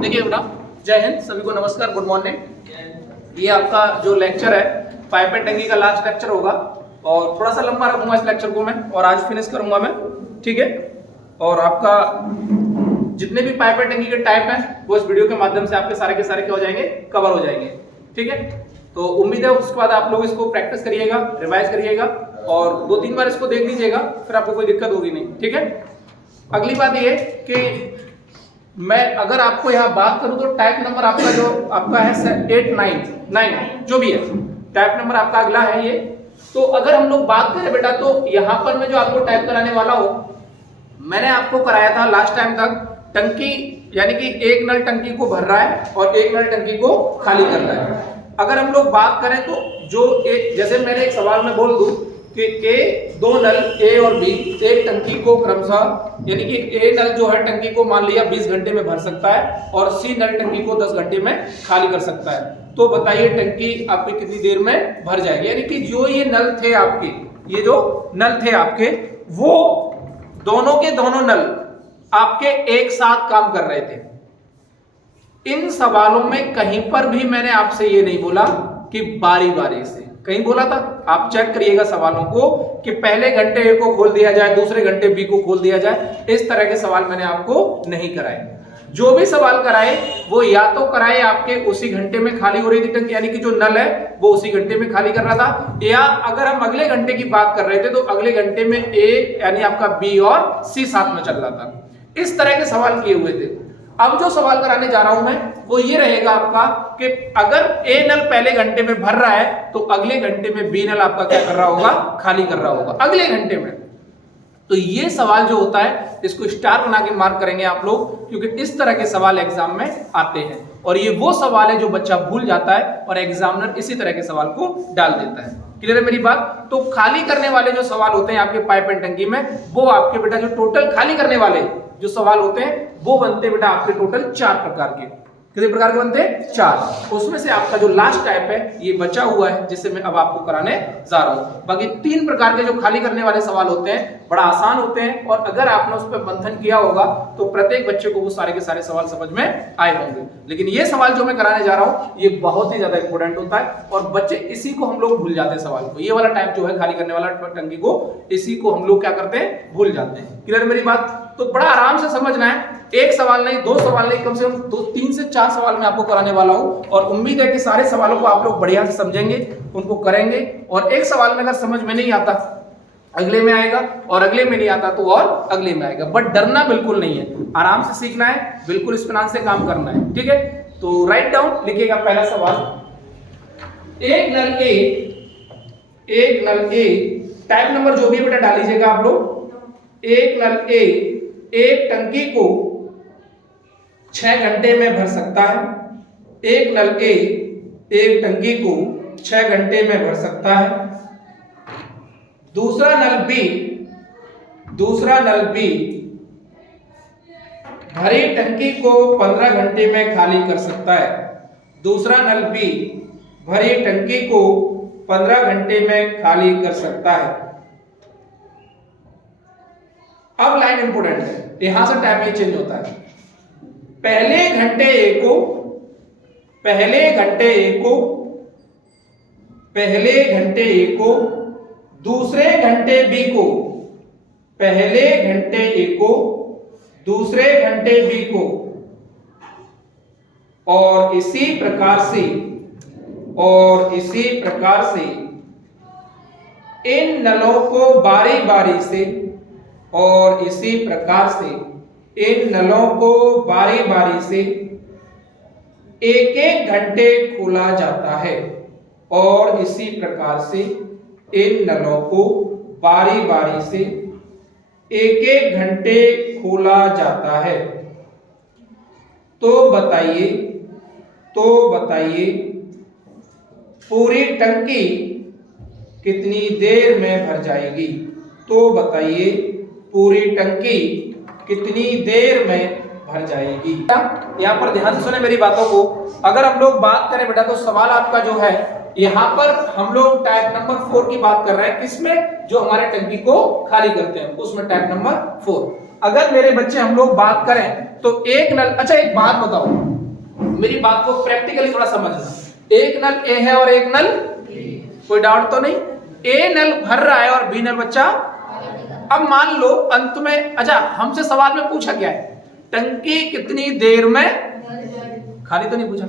देखिए बेटा, जय हिंद, सभी को नमस्कार, गुड मॉर्निंग। ये आपका जो लेक्चर है पाइप एंड टंकी का लास्ट लेक्चर होगा और थोड़ा सा लंबा रखूंगा इस लेक्चर को मैं और आज फिनिश करूंगा मैं, ठीक है। और आपका जितने भी पाइप एंड टंकी के टाइप हैं वो इस वीडियो के माध्यम से आपके सारे के सारे क्या हो जाएंगे, कवर हो जाएंगे, ठीक है। तो उम्मीद है उसके बाद आप लोग इसको प्रैक्टिस करिएगा, रिवाइज करिएगा और 2-3 बार इसको देख लीजिएगा, फिर आपको कोई दिक्कत होगी नहीं, ठीक है। अगली बात ये कि मैं अगर आपको यहाँ बात करूं तो टाइप नंबर आपका जो आपका है 8, 9 जो भी है टाइप नंबर आपका अगला है ये। तो अगर हम लोग बात करें बेटा तो यहाँ पर मैं जो आपको टाइप कराने वाला हूं, मैंने आपको कराया था लास्ट टाइम तक टंकी, यानी कि एक नल टंकी को भर रहा है और एक नल टंकी को खाली कर रहा है। अगर हम लोग बात करें तो जो एक, जैसे मैंने एक सवाल में बोल दूं कि दो नल ए और बी एक टंकी को क्रमशः, यानी कि ए नल जो है टंकी को मान लिया 20 घंटे में भर सकता है और सी नल टंकी को 10 घंटे में खाली कर सकता है। तो बताइए टंकी आपकी कितनी देर में भर जाएगी। यानी कि जो ये नल थे आपके, ये जो नल थे आपके, वो दोनों के दोनों नल आपके एक साथ काम कर रहे थे। इन सवालों में कहीं पर भी मैंने आपसे ये नहीं बोला कि बारी बारी से, कहीं बोला था? आप चेक करिएगा सवालों को कि पहले घंटे ए को खोल दिया जाए, दूसरे घंटे बी को खोल दिया जाए। इस तरह के सवाल मैंने आपको नहीं कराए। जो भी सवाल कराए वो या तो कराए आपके उसी घंटे में खाली हो रही थी टंकी, यानी कि जो नल है वो उसी घंटे में खाली कर रहा था, या अगर हम अगले घंटे की बात कर रहे थे तो अगले घंटे में ए यानी आपका बी और सी साथ में चल रहा था। इस तरह के सवाल किए हुए थे। अब जो सवाल कराने जा रहा हूं मैं वो ये रहेगा आपका कि अगर ए नल पहले घंटे में भर रहा है तो अगले घंटे में बी नल आपका क्या कर रहा होगा, खाली कर रहा होगा अगले घंटे में। तो ये सवाल जो होता है इसको स्टार बना के मार्क करेंगे आप लोग, क्योंकि इस तरह के सवाल एग्जाम में आते हैं और ये वो सवाल है जो बच्चा भूल जाता है और एग्जामिनर इसी तरह के सवाल को डाल देता है। क्लियर है मेरी बात? तो खाली करने वाले जो सवाल होते हैं आपके पाइप एंड टंकी में, वो आपके बेटा जो टोटल खाली करने वाले जो सवाल होते हैं वो बनते बेटा आपके टोटल 4 प्रकार के। कितने प्रकार के बनते हैं? 4। उसमें से आपका जो लास्ट टाइप है ये बचा हुआ है जिसे मैं अब आपको कराने जा रहा हूं। बाकी 3 प्रकार के जो खाली करने वाले सवाल होते हैं बड़ा आसान होते हैं और अगर आपने उस पर मंथन किया होगा तो प्रत्येक बच्चे को वो सारे के सारे सवाल समझ में आए होंगे। लेकिन ये सवाल जो मैं कराने जा रहा हूं ये बहुत ही ज्यादा इंपॉर्टेंट होता है और बच्चे इसी को हम लोग भूल जाते हैं सवाल को। ये वाला टाइप जो है खाली करने वाला टंकी को, इसी को हम लोग क्या करते हैं, भूल जाते हैं। क्लियर मेरी बात? तो बड़ा आराम से समझना है, एक सवाल नहीं, 2 सवाल नहीं, कम से कम 3 से 4 सवाल मैं आपको कराने वाला हूं और उम्मीद है कि सारे सवालों को आप लोग बढ़िया से समझेंगे, उनको करेंगे और एक सवाल में अगर समझ में नहीं आता अगले में आएगा और अगले में नहीं आता तो और अगले में आएगा। बट डरना बिल्कुल नहीं है, आराम से सीखना है, बिल्कुल इत्मीनान से काम करना है, ठीक है। तो राइट डाउन लिखिएगा पहला सवाल। एक नल ए टाइप नंबर जो भी बेटा डाल लीजिएगा आप लोग। एक नल ए एक टंकी को 6 घंटे में भर सकता है। एक नल ए एक टंकी को 6 घंटे में भर सकता है। दूसरा नल बी भरी टंकी को 15 घंटे में खाली कर सकता है। दूसरा नल बी भरी टंकी को 15 घंटे में खाली कर सकता है। अब लाइन इंपोर्टेंट है, यहां से टाइम चेंज होता है। पहले घंटे ए को दूसरे घंटे बी को, पहले घंटे ए को दूसरे घंटे बी को और इसी प्रकार से इन नलों को बारी बारी से और इसी प्रकार से इन नलों को बारी बारी से एक घंटे खोला जाता है और इसी प्रकार से इन नलों को बारी बारी से एक घंटे खोला जाता है। तो बताइए पूरी टंकी कितनी देर में भर जाएगी। तो बताइए पूरी टंकी कितनी देर में भर जाएगी। यहाँ पर ध्यान से सुने मेरी बातों को। अगर हम लोग बात करें बेटा तो सवाल आपका जो है यहाँ पर हम लोग टाइप नंबर 4 की बात कर रहे हैं, किसमें? जो हमारे टंकी को खाली करते हैं उसमें टाइप नंबर 4। अगर मेरे बच्चे हम लोग बात करें तो एक नल, अच्छा एक बात बताओ, मेरी बात को प्रैक्टिकली थोड़ा समझना, एक नल ए है और एक नल, कोई डाउट तो नहीं? ए नल भर रहा है और बी नल बच्चा, अब मान लो अंत में, अच्छा हमसे सवाल में पूछा क्या है, टंकी कितनी देर में, खाली तो नहीं पूछा,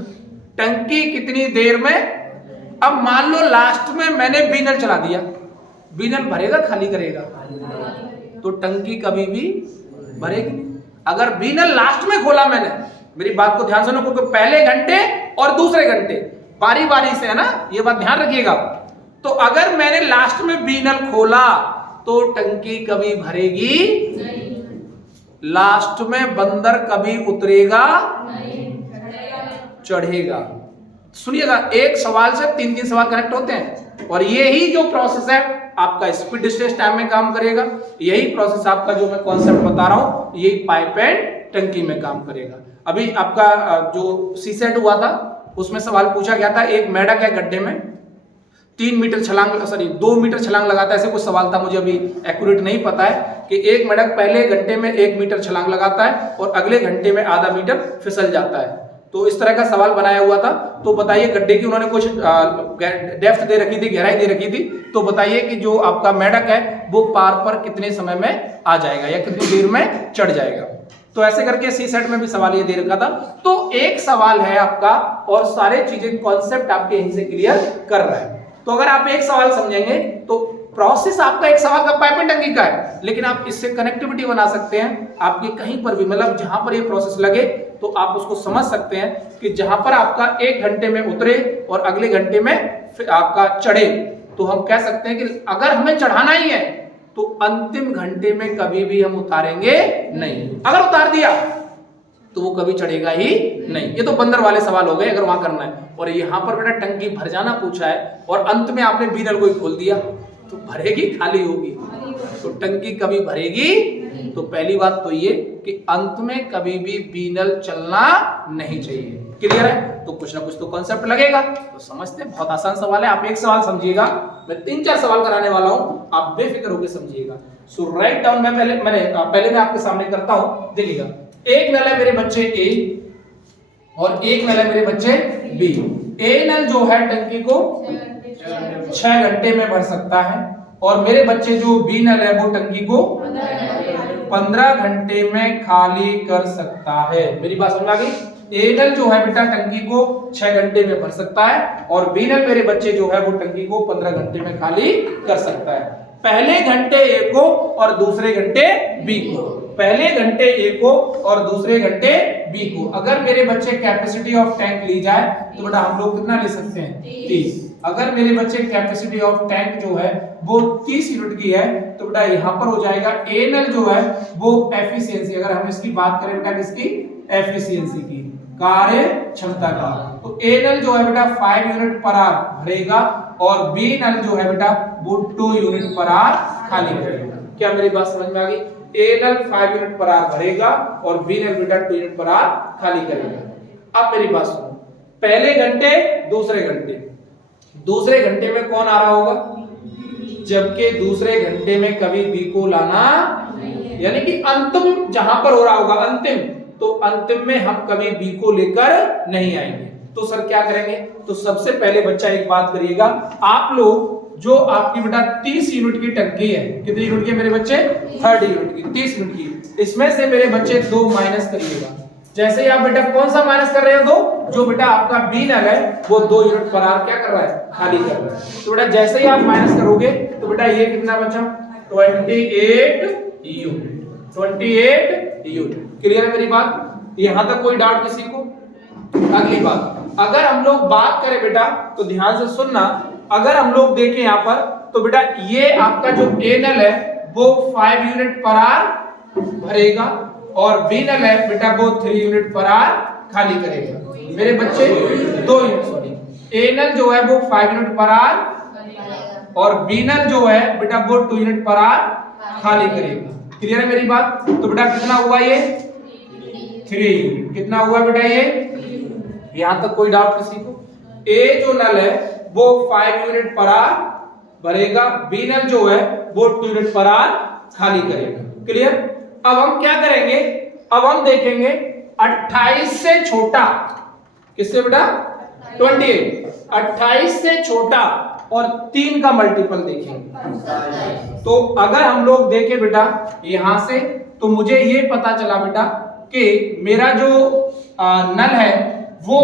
टंकी कितनी देर में। अब मान लो लास्ट में मैंने बी नल चला दिया, बी नल भरेगा खाली करेगा, तो टंकी कभी भी भरेगी नहीं। अगर बी नल लास्ट में खोला मैंने, मेरी बात को ध्यान सुनो, क्योंकि पहले घंटे और दूसरे घंटे बारी बारी से है ना, ये बात ध्यान रखिएगा। तो अगर मैंने लास्ट में बी नल खोला तो टंकी कभी भरेगी नहीं। लास्ट में बंदर कभी उतरेगा नहीं, चढ़ेगा। सुनिएगा, एक सवाल से तीन तीन सवाल कनेक्ट होते हैं, और यही जो प्रोसेस है आपका स्पीड डिस्टेंस टाइम में काम करेगा, यही प्रोसेस आपका जो मैं कॉन्सेप्ट बता रहा हूं यही पाइप एंड टंकी में काम करेगा। अभी आपका जो सी सेट हुआ था उसमें सवाल पूछा गया था, एक मेढक है गड्ढे में 2 मीटर छलांग लगाता है, ऐसे कुछ सवाल था, मुझे अभी एक्यूरेट नहीं पता है कि एक मेढक पहले घंटे में 1 मीटर छलांग लगाता है और अगले घंटे में आधा मीटर फिसल जाता है। तो इस तरह का सवाल बनाया हुआ था। तो बताइए, गड्ढे की उन्होंने कुछ डेप्थ दे रखी थी, गहराई दे रखी थी, तो बताइए कि जो आपका मेढक है वो पार पर कितने समय में आ जाएगा या कितनी देर में चढ़ जाएगा। तो ऐसे करके सी सेट में भी सवाल ये दे रखा था। तो एक सवाल है आपका और सारे चीजें कॉन्सेप्ट आपके यहीं से क्लियर कर रहा है। तो अगर आप एक सवाल समझेंगे तो प्रोसेस आपका एक सवाल का पाइप एंड टंकी का है, लेकिन आप इससे कनेक्टिविटी बना सकते हैं आपके कहीं पर भी, मतलब जहां पर ये प्रोसेस लगे तो आप उसको समझ सकते हैं कि जहां पर आपका 1 घंटे में उतरे और अगले घंटे में आपका चढ़े, तो हम कह सकते हैं कि अगर हमें चढ़ाना ही है तो अंतिम घंटे में कभी भी हम उतारेंगे नहीं। अगर उतार दिया तो वो कभी चढ़ेगा ही नहीं। ये तो बंदर वाले सवाल हो गए अगर वहां करना है। और यहाँ पर बेटा टंकी भर जाना पूछा है और अंत में आपने बी नल को ही खोल दिया तो भरेगी खाली होगी, तो टंकी कभी भरेगी। तो पहली बात तो ये कि अंत में कभी भी बी नल चलना नहीं चाहिए। क्लियर है? तो कुछ ना कुछ तो कॉन्सेप्ट लगेगा। तो समझते हैं, बहुत आसान सवाल है। आप एक सवाल समझिएगा, मैं 3-4 सवाल कराने वाला हूं, आप बेफिक्र होकर समझिएगा। सो राइट डाउन, मैं पहले मैं आपके सामने करता हूं, देखिएगा। एक नल है मेरे बच्चे ए और एक नल है मेरे बच्चे बी। ए नल जो है टंकी को 6 घंटे में भर सकता है और मेरे बच्चे जो बी नल है वो टंकी को 15 घंटे में खाली कर सकता है। मेरी बात समझ आ गई? ए नल जो है बेटा टंकी को 6 घंटे में भर सकता है और बी नल मेरे बच्चे जो है वो टंकी को 15 घंटे में खाली कर सकता है। पहले घंटे ए को और दूसरे घंटे बी को, पहले घंटे ए को और दूसरे घंटे बी को। अगर मेरे बच्चे कैपेसिटी ऑफ टैंक ली जाए तो बेटा हम लोग कितना ले सकते हैं? 30। अगर मेरे बच्चे कैपेसिटी ऑफ टैंक जो है वो 30 यूनिट की है तो बेटा यहाँ पर हो जाएगा ए नल जो है वो एफिशिएंसी, अगर हम इसकी बात करें बेटा किसकी? एफिशिएंसी की, कार्य क्षमता का। तो ए नल जो है बेटा 5 यूनिट पर आवर भरेगा और बी नल जो है बेटा वो 2 यूनिट पर आवर खाली करेगा। क्या मेरी बात समझ में आ गई? ए नल 5 यूनिट पर आवर भरेगा और बी नल बेटा 2 यूनिट पर आवर खाली करेगा। अब मेरी बात सुनो, पहले घंटे दूसरे घंटे, दूसरे घंटे में कौन आ रहा होगा? जबकि दूसरे घंटे में कभी बी को लाना, यानी कि अंतिम जहां पर हो रहा होगा अंतिम, तो अंतिम में हम कभी बी को लेकर नहीं आएंगे। तो सर क्या करेंगे? तो सबसे पहले बच्चा एक बात करिएगा, आप लोग जो आपकी बेटा 30 यूनिट की टंकी है, कितनी यूनिट की मेरे बच्चे? 30 यूनिट की, 30 यूनिट की, इसमें से मेरे बच्चे 2 माइनस करिएगा। जैसे ही आप बेटा कौन सा माइनस कर रहे हो? 2। जो बेटा आपका बी नल है वो 2 यूनिट पर आवर क्या कर रहा है? खाली कर रहा है। तो बेटा जैसे ही आप माइनस करोगे तो बेटा ये कितना बचा? 28 यूनिट, 28 यूनिट। क्लियर है मेरी बात? यहां तक कोई डाउट किसी को? अगली बात, अगर हम लोग बात करें बेटा तो ध्यान से सुनना, अगर हम लोग देखें यहां पर तो बेटा ये आपका जो ए नल है वो 5 यूनिट पर आवर भरेगा और बी नल है बेटा वो 3 यूनिट पर आवर खाली करेगा। मेरे बच्चे 2 यूनिट, सॉरी, ए नल जो है वो 5 यूनिट पर आवर और बी नल जो है बेटा वो 2 यूनिट पर आवर खाली करेगा। क्लियर है मेरी बात? तो बेटा कितना हुआ ये? 3 यूनिट। कितना हुआ बेटा ये? यहां तक कोई डाउट किसी को? ए जो नल है वो 5 यूनिट पर आवर भरेगा, बी नल जो है वो 2 यूनिट पर आवर खाली करेगा। क्लियर? अब हम क्या करेंगे, अब हम देखेंगे 28 से छोटा, किससे बेटा 28, 28 से छोटा और 3 का मल्टीपल देखेंगे। तो अगर हम लोग देखें बेटा यहां से, तो मुझे ये पता चला बेटा कि मेरा जो नल है वो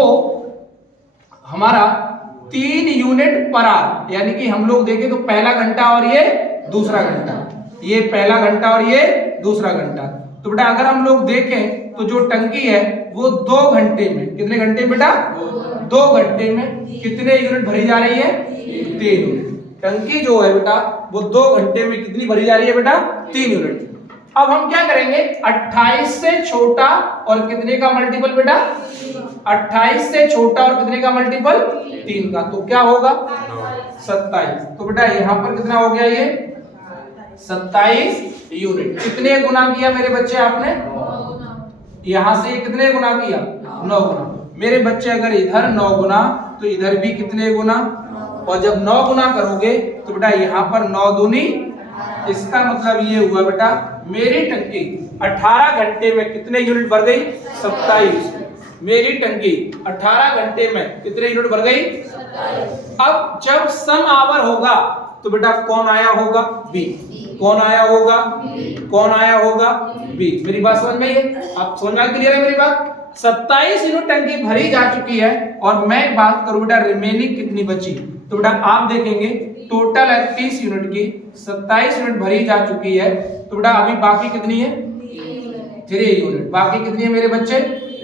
हमारा 3 यूनिट पर आवर, यानी कि हम लोग देखें तो पहला घंटा और ये दूसरा घंटा, ये पहला घंटा और ये दूसरा घंटा। तो बेटा अगर हम लोग देखें तो जो टंकी है वो 2 घंटे में, कितने घंटे बेटा 2 घंटे में कितने यूनिट भरी जा रही है 3 यूनिट। टंकी जो है बेटा वो 2 घंटे में कितनी भरी जा रही है बेटा 3 यूनिट। अब हम क्या करेंगे 28 से छोटा और कितने का मल्टीपल बेटा 28 से छोटा और कितने का मल्टीपल 3 का, तो क्या होगा 27। तो बेटा यहां पर कितना हो गया ये 27 यूनिट। कितने गुना किया मेरे बच्चे आपने, यहां से कितने गुना किया 9 गुना। मेरे बच्चे अगर इधर 9 गुना तो इधर भी कितने गुना, और जब 9 गुना करोगे तो बेटा यहां पर 9 दूनी, इसका मतलब ये हुआ बेटा मेरी टंकी 18 घंटे में कितने यूनिट भर गई 27। मेरी टंकी 18 घंटे में कितने यूनिट भर गई 27। अब जब सम आवर होगा तो बेटा कौन आया होगा बी, कौन आया होगा कौन आया होगा बी। मेरी बात समझ में है, आप समझ में क्लियर है मेरी बात। 27 यूनिट टंकी भरी जा चुकी है और मैं बात करूं बेटा रिमेनिंग कितनी बची, तो बेटा आप देखेंगे टोटल है 30 यूनिट की, 27 यूनिट भरी जा चुकी है, तो बेटा अभी बाकी कितनी है 3 यूनिट। बाकी कितनी है मेरे बच्चे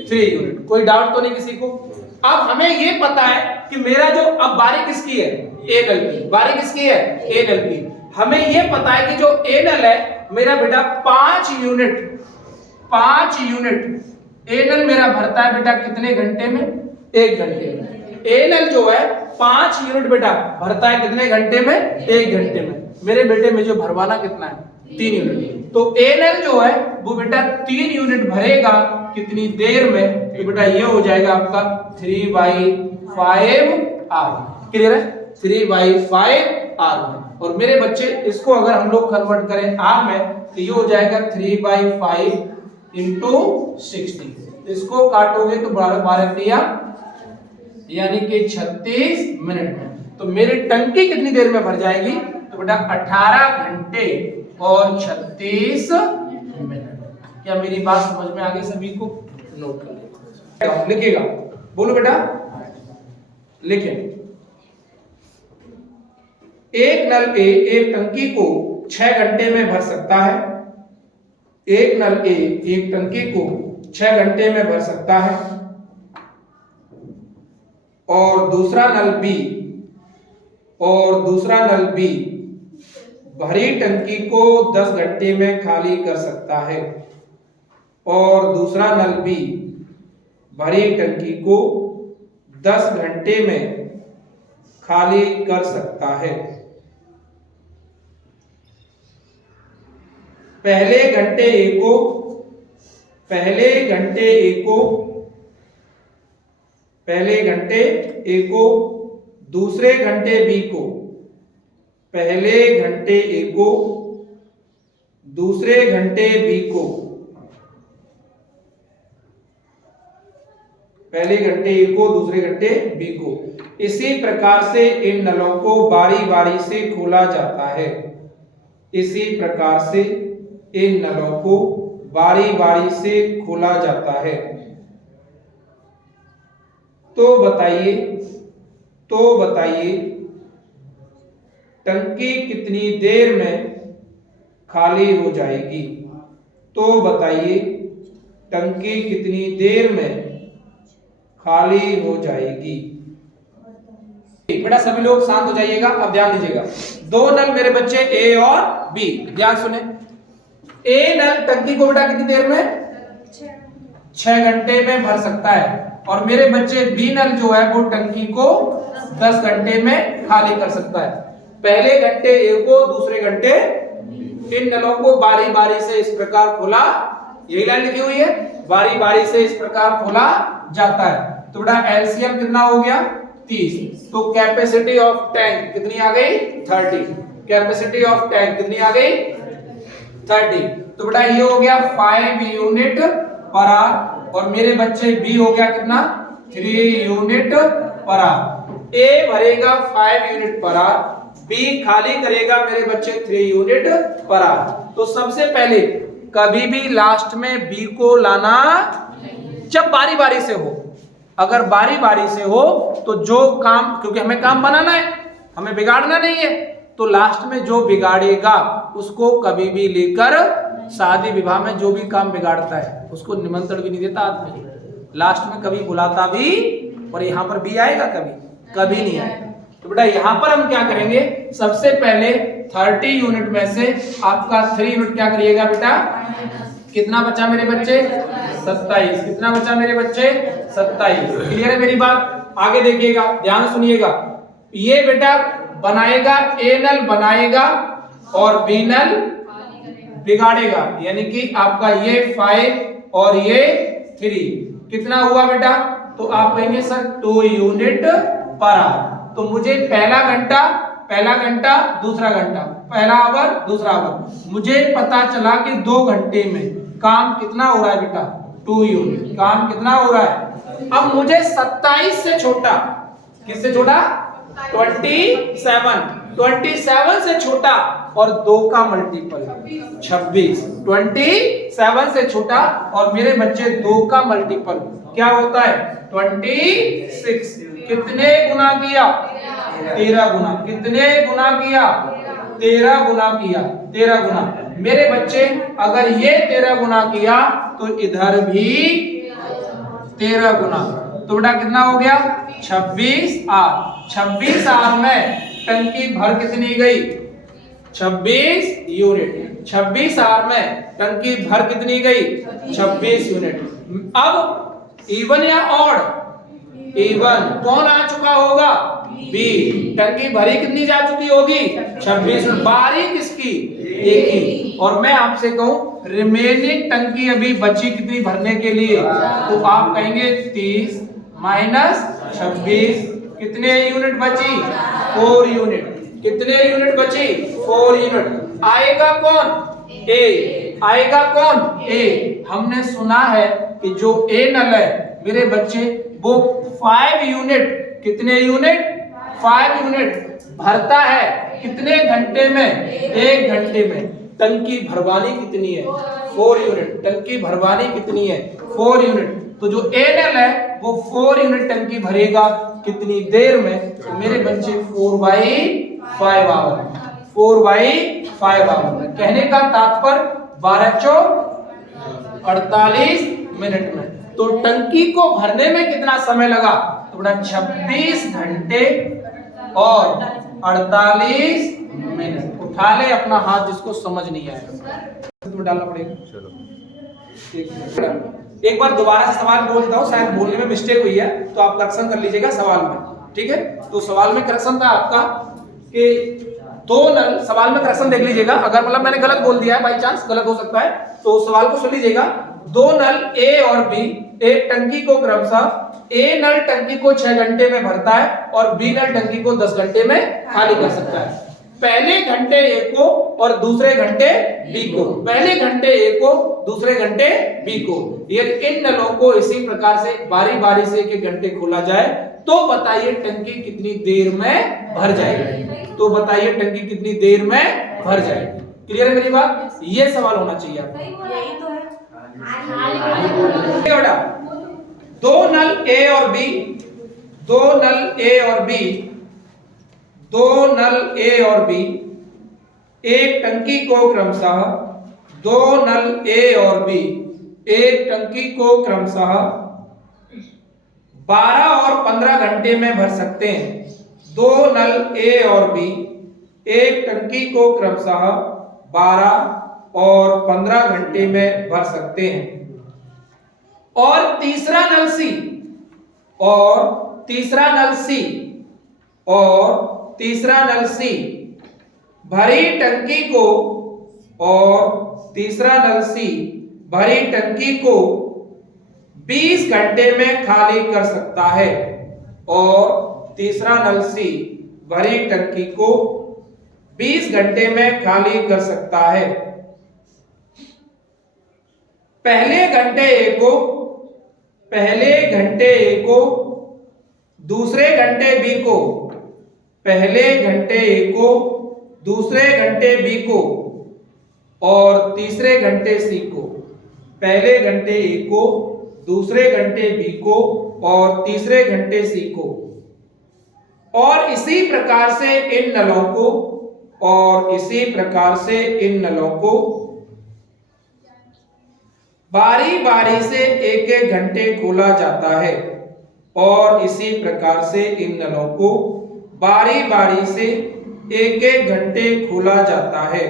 3 यूनिट। कोई डाउट तो नहीं किसी को। अब हमें ये पता है कि मेरा जो, अब बारी किसकी है ए नल की, बारी किसकी है ए नल की। हमें ये पता है कि जो ए नल है मेरा बेटा 5 यूनिट ए नल मेरा भरता है बेटा कितने घंटे में 1 घंटे में। ए नल जो है 5 यूनिट बेटा भरता है कितने घंटे में 1 घंटे में। मेरे बेटे में जो भरवाना कितना है 3 यूनिट। तो ए नल जो है वो बेटा 3 यूनिट भरेगा कितनी देर में, तो बेटा ये हो जाएगा आपका 3/5 आर। क्लियर है 3/5 आर। और मेरे बच्चे इसको अगर हम लोग कन्वर्ट करें आर में तो ये हो जाएगा 3/5 इंटू 60। इसको काटोगे तो 12 दिया यानी कि 36 मिनट में। तो मेरी टंकी कितनी देर में भर जाएगी, तो बेटा 18 घंटे और 36 मिनट। क्या मेरी बात समझ में आ गई सभी को? नोट कर लिखिएगा, बोलो बेटा लिखें। एक नल ए एक टंकी को 6 घंटे में भर सकता है। एक नल ए एक टंकी को 6 घंटे में भर सकता है और दूसरा नल बी भरी टंकी को 10 घंटे में खाली कर सकता है और दूसरा नल बी भरी टंकी को 10 घंटे में खाली कर सकता है। पहले घंटे ए को दूसरे घंटे बी को, पहले घंटे ए को दूसरे घंटे बी को, पहले घंटे ए को दूसरे घंटे बी को। इसी प्रकार से इन नलों को बारी बारी से खोला जाता है। इसी प्रकार से इन नलों को बारी बारी से खोला जाता है। तो बताइए टंकी कितनी देर में खाली हो जाएगी। तो बताइए टंकी कितनी देर में खाली हो जाएगी। बेटा सभी लोग शांत हो जाइएगा, अब ध्यान दीजिएगा। 2 नल मेरे बच्चे ए और बी, ध्यान सुने। ए नल टंकी को बेटा कितनी देर में 6 घंटे में भर सकता है और मेरे बच्चे बी नल जो है वो टंकी को 10 घंटे में खाली कर सकता है। पहले घंटे ए को दूसरे घंटे, इन नलों को बारी बारी से इस प्रकार खोला, यही लाइन लिखी हुई है, बारी बारी से इस प्रकार खोला जाता है। तो बेटा एलसीएम कितना हो गया 30। तो कैपेसिटी ऑफ टैंक कितनी आ गई 30। कैपेसिटी ऑफ टैंक कितनी आ गई 30। तो बेटा ये हो गया 5 यूनिट पर आवर और मेरे बच्चे बी हो गया कितना 3 यूनिट पर आवर। ए भरेगा 5 यूनिट पर आवर, बी खाली करेगा मेरे बच्चे 3 यूनिट पर आवर। तो सबसे पहले कभी भी लास्ट में बी को लाना जब बारी बारी से हो। अगर बारी बारी से हो तो जो काम, क्योंकि हमें काम बनाना है, हमें बिगाड़ना नहीं है, तो लास्ट में जो बिगाड़ेगा उसको कभी भी लेकर, शादी विवाह में जो भी काम बिगाड़ता है उसको निमंत्रण भी नहीं देता आदमी, लास्ट में कभी बुलाता भी, और यहाँ पर भी आएगा कभी नहीं आएगा। तो बेटा यहाँ पर हम क्या करेंगे, सबसे पहले 30 यूनिट में से आपका 3 यूनिट क्या करिएगा बेटा, कितना बचा मेरे बच्चे 27, कितना बचा मेरे बच्चे 27। क्लियर है मेरी बात? आगे देखिएगा, ध्यान सुनिएगा। ये बेटा बनाएगा, ए नल बनाएगा और बी नल बिगाड़ेगा, यानी कि आपका ये 5 और ये 3 कितना हुआ बेटा, तो आप कहेंगे सर 2 यूनिट पर आवर। तो मुझे पहला घंटा दूसरा घंटा, पहला आवर दूसरा आवर, मुझे पता चला कि 2 घंटे में काम कितना हो रहा है बेटा 2 यूनिट, काम कितना हो रहा है। अब मुझे 27 से छोटा, किससे छोटा 27 से छोटा और 2 का मल्टीपल 26, 27 से छोटा और मेरे बच्चे 2 का मल्टीपल क्या होता है 26। कितने गुना किया 13 गुना, कितने गुना किया 13 गुना किया, 13 गुना। मेरे बच्चे अगर ये 13 गुना किया तो इधर भी 13 गुना, तो बेटा कितना हो गया 26 आर। 26 आर में टंकी भर कितनी गई 26 यूनिट, 26 आर में टंकी भर कितनी गई 26 यूनिट। अब इवन या ऑड, इवन कौन आ चुका होगा बी, टंकी भरी कितनी जा चुकी होगी 26, बारी किसकी एक ही। और मैं आपसे कहूं रिमेनिंग टंकी अभी बची कितनी भरने के लिए, तो आप कहेंगे 30 माइनस 26, कितने यूनिट बची 4 यूनिट, कितने यूनिट बची 4 यूनिट। आएगा कौन ए, आएगा कौन ए। हमने सुना है कि जो ए नल है मेरे बच्चे वो 5 यूनिट, कितने यूनिट 5 यूनिट भरता है कितने घंटे में 1 घंटे में। टंकी भरवानी कितनी है 4 यूनिट, टंकी भरवानी कितनी है 4 यूनिट। तो जो ए नल है वो 4 यूनिट टंकी भरेगा कितनी देर में, तो मेरे बच्चे 4/5 आवर, 4/5 आवर। कहने का तात्पर्य 12/48 मिनट में। तो टंकी को भरने में कितना समय लगा, तो बेटा 26 घंटे और 48 मिनट। उठा ले अपना हाथ जिसको समझ नहीं आया, तो डालना पड़ेगा। एक बार दोबारा से सवाल बोल देता हूँ, शायद बोलने में मिस्टेक हुई है तो आप करेक्शन कर लीजिएगा सवाल में, ठीक है। तो सवाल में करेक्शन था आपका कि 2 नल, सवाल में करेक्शन देख लीजिएगा, अगर मतलब मैंने गलत बोल दिया है, बाई चांस गलत हो सकता है, तो सवाल को सुन लीजिएगा। 2 नल ए और बी एक टंकी को क्रमशः ए नल टंकी को 6 घंटे में भरता है और बी नल टंकी को 10 घंटे में खाली कर सकता है। पहले घंटे ए को और दूसरे घंटे बी को, पहले घंटे ए को दूसरे घंटे बी को। यदि इन नलों को इसी प्रकार से बारी बारी से एक घंटे खोला जाए तो बताइए टंकी कितनी देर में भर जाएगी, तो बताइए टंकी कितनी देर में भर जाएगी। क्लियर है मेरी बात? ये सवाल होना चाहिए आपको। 2 नल ए और बी, 2 नल ए और बी, 2 नल ए और बी एक टंकी को क्रमशः, 2 नल ए और बी एक टंकी को क्रमशः 12 और 15 घंटे में भर सकते हैं। 2 नल ए और बी एक टंकी को क्रमशः 12 और 15 घंटे में भर सकते हैं। और तीसरा नल सी, और तीसरा नल सी, और तीसरा नल सी भरी टंकी को, और तीसरा नल सी भरी टंकी को 20 घंटे में खाली कर सकता है, और तीसरा नल सी भरी टंकी को 20 घंटे में खाली कर सकता है। पहले घंटे ए को दूसरे घंटे बी को, पहले घंटे ए को दूसरे घंटे बी को और तीसरे घंटे सी को, पहले घंटे ए को दूसरे घंटे बी को और तीसरे घंटे सी को, और इसी प्रकार से इन नलों को, और इसी प्रकार से इन नलों को बारी बारी से एक एक घंटे खोला जाता है, और इसी प्रकार से इन नलों को बारी बारी से एक एक घंटे खोला जाता है।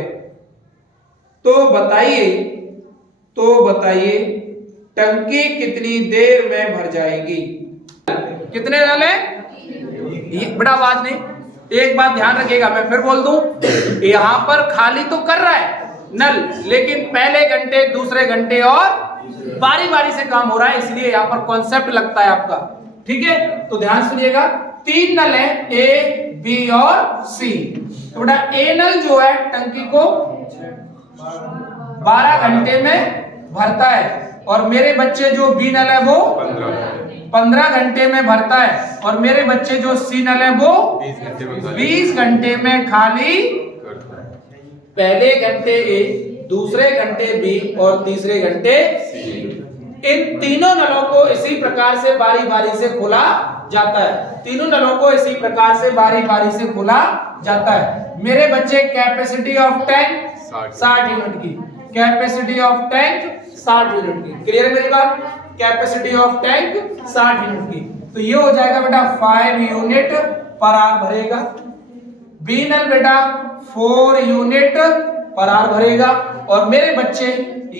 तो बताइए टंकी कितनी देर में भर जाएगी? कितने नल है? बड़ा आवाज नहीं, एक बात ध्यान रखिएगा, मैं फिर बोल दूं, यहां पर खाली तो कर रहा है नल, लेकिन पहले घंटे दूसरे घंटे और बारी बारी से काम हो रहा है, इसलिए यहां पर कॉन्सेप्ट लगता है आपका। ठीक है, तो ध्यान सुनिएगा, 3 नल है, ए बी और सी। तो बेटा ए नल जो है टंकी को 12 घंटे में भरता है, और मेरे बच्चे जो बी नल है वो 15 घंटे में भरता है, और मेरे बच्चे जो सी नल है वो 20 घंटे में खाली पहले घंटे ए, दूसरे घंटे बी और तीसरे घंटे सी। इन तीनों नलों को इसी प्रकार से बारी बारी से खोला जाता है, तीनों नलों को इसी प्रकार से बारी बारी से खोला जाता है। मेरे बच्चे कैपेसिटी ऑफ टैंक 60 यूनिट की, कैपेसिटी ऑफ टैंक 60 यूनिट की, क्लियर है मेरी बात? कैपेसिटी ऑफ टैंक 60 यूनिट की, तो ये हो जाएगा बेटा 5 यूनिट पर आवर भरेगा। बी नल बेटा 4 यूनिट पर आवर भरेगा, और मेरे बच्चे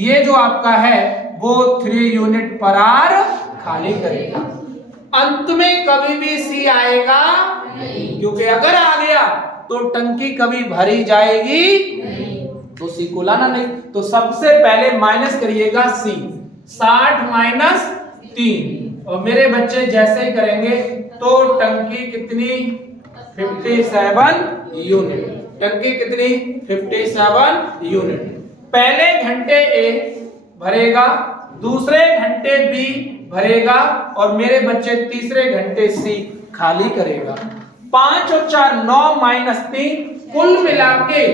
ये जो आपका है वो 3 यूनिट पर आवर खाली करेगा। अंत में कभी भी सी आएगा नहीं, क्योंकि अगर आ गया तो टंकी कभी भरी जाएगी नहीं, तो सी को लाना नहीं। तो सबसे पहले माइनस करिएगा सी, 60 माइनस 3, और मेरे बच्चे जैसे ही करेंगे तो टंकी कितनी 57 यूनिट, टंकी कितनी 57 यूनिट। पहले घंटे ए भरेगा, दूसरे घंटे बी भरेगा, और मेरे बच्चे तीसरे घंटे सी खाली करेगा। 5 और 4 9 माइनस 3, कुल मिलाके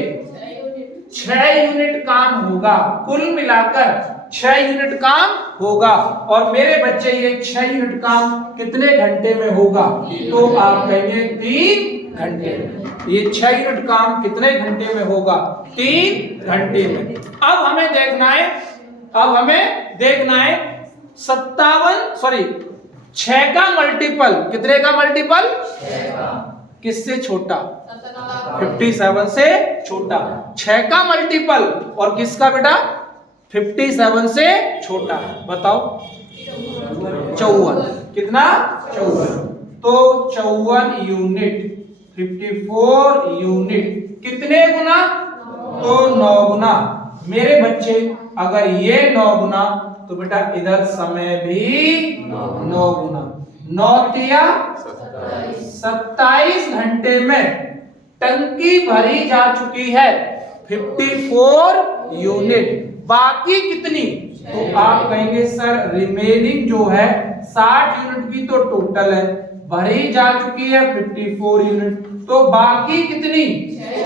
6 यूनिट काम होगा, कुल मिलाकर 6 यूनिट काम होगा, और मेरे बच्चे ये 6 यूनिट काम कितने घंटे में होगा? तो आप कहेंगे 3 घंटे में। ये 6 यूनिट काम कितने घंटे में होगा? 3 घंटे में। अब हमें देखना है 6 का मल्टीपल, कितने का मल्टीपल? 6 का। किससे छोटा? 57 से छोटा। 6 का मल्टीपल और किसका बेटा? 57 से छोटा। बताओ 54, कितना? 54। तो 54 यूनिट, 54 यूनिट कितने गुना? तो 9 गुना। मेरे बच्चे अगर ये 9 गुना, तो बेटा इधर समय भी 9 गुना। 9 तिया 27 घंटे में टंकी भरी जा चुकी है 54 यूनिट। बाकी कितनी? तो आप कहेंगे सर रिमेनिंग जो है 60 यूनिट की तो टोटल है, भरी जा चुकी है 54 यूनिट, तो बाकी कितनी?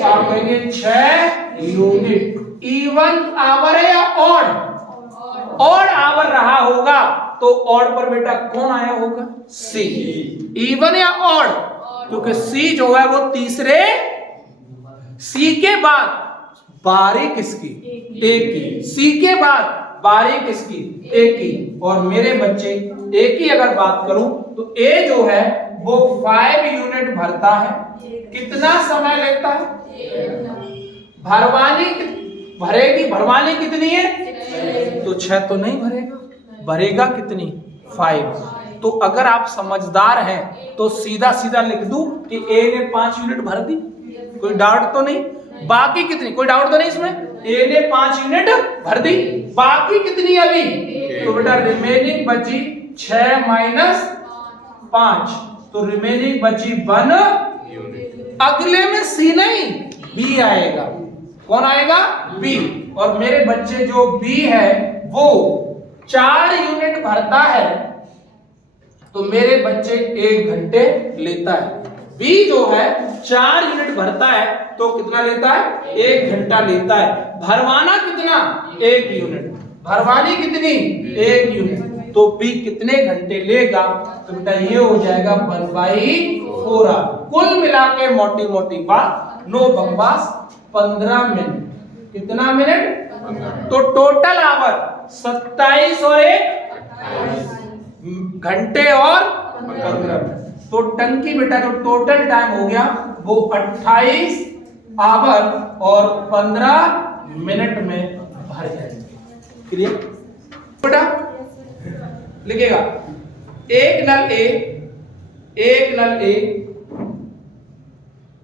आप कहेंगे 6 यूनिट। इवन आवर है या ऑड? ऑड आवर रहा होगा तो ऑड पर बेटा कौन आया होगा? सी। इवन या ऑड? क्योंकि सी जो है वो तीसरे, सी के बाद बारी किसकी? एक की। सी के बाद बारी किसकी? एक की। और मेरे बच्चे एक की अगर बात करूं तो ए जो है वो 5 यूनिट भरता है। कितना समय लगता है? भरवानी कितनी है? तो 6 तो नहीं भरेगा, भरेगा कितनी? 5। तो अगर आप समझदार हैं तो सीधा सीधा लिख दूं कि ए ने 5 यूनिट भर दी, कोई डाउट तो नहीं। बाकी कितनी? कोई डाउट तो नहीं इसमें। ए ने 5 यूनिट भर दी, बाकी कितनी अभी? तो बेटा रिमेनिंग बची 6 माइनस 5, तो रिमेनिंग बची 1 यूनिट। अगले में सी नहीं बी आएगा। कौन आएगा? बी। और मेरे बच्चे जो बी है वो 4 यूनिट भरता है तो मेरे बच्चे 1 घंटे लेता है। बी जो है 4 यूनिट भरता है तो कितना लेता है? 1 घंटा लेता है। भरवाना कितना? 1 यूनिट। भरवानी कितनी? 1 यूनिट। तो बी कितने घंटे लेगा? तो बेटा ये हो जाएगा 1/4 आवर। कुल मिला के मोटी मोटी बात, नो बकवास, 15 मिनट। कितना मिनट? तो टोटल आवर 27 और 1 घंटे और 15 मिनट। तो टंकी बेटा जो टोटल टाइम हो गया वो 28 आवर और 15 मिनट में भर जाएगी। क्लियर बेटा? लिखेगा एक नल ए, एक नल ए,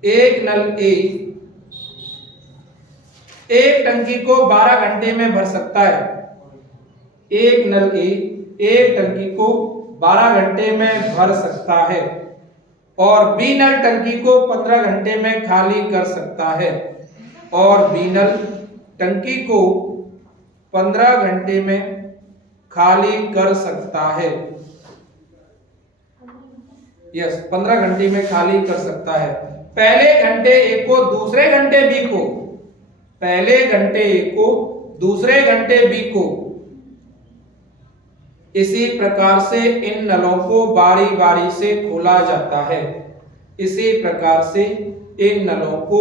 एक नल ए एक टंकी को 12 घंटे में भर सकता है। एक नल ए एक टंकी को 12 घंटे में भर सकता है और बी नल टंकी को 15 घंटे में खाली कर सकता है। और बी नल टंकी को 15 घंटे में खाली कर सकता है। यस, 15 घंटे में खाली कर सकता है। पहले घंटे ए को दूसरे घंटे बी को, पहले घंटे ए को दूसरे घंटे बी को, इसी प्रकार से इन नलों को बारी बारी से खोला जाता है। इसी प्रकार से इन नलों को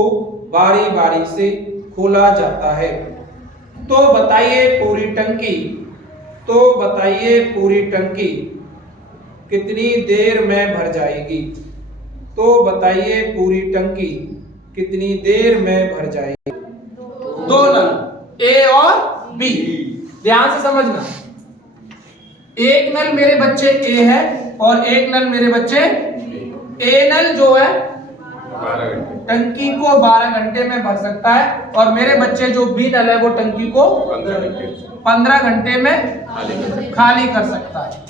बारी बारी से खोला जाता है। तो बताइए पूरी टंकी, तो बताइए पूरी टंकी कितनी देर में भर जाएगी? तो बताइए पूरी टंकी कितनी देर में भर जाएगी? 2 नल ए और बी, ध्यान से समझना। एक नल मेरे बच्चे ए है और एक नल मेरे बच्चे, ए नल जो है 12 घंटे टंकी को 12 घंटे में भर सकता है और मेरे बच्चे जो बी नल है वो टंकी को 15 घंटे में खाली कर सकता है।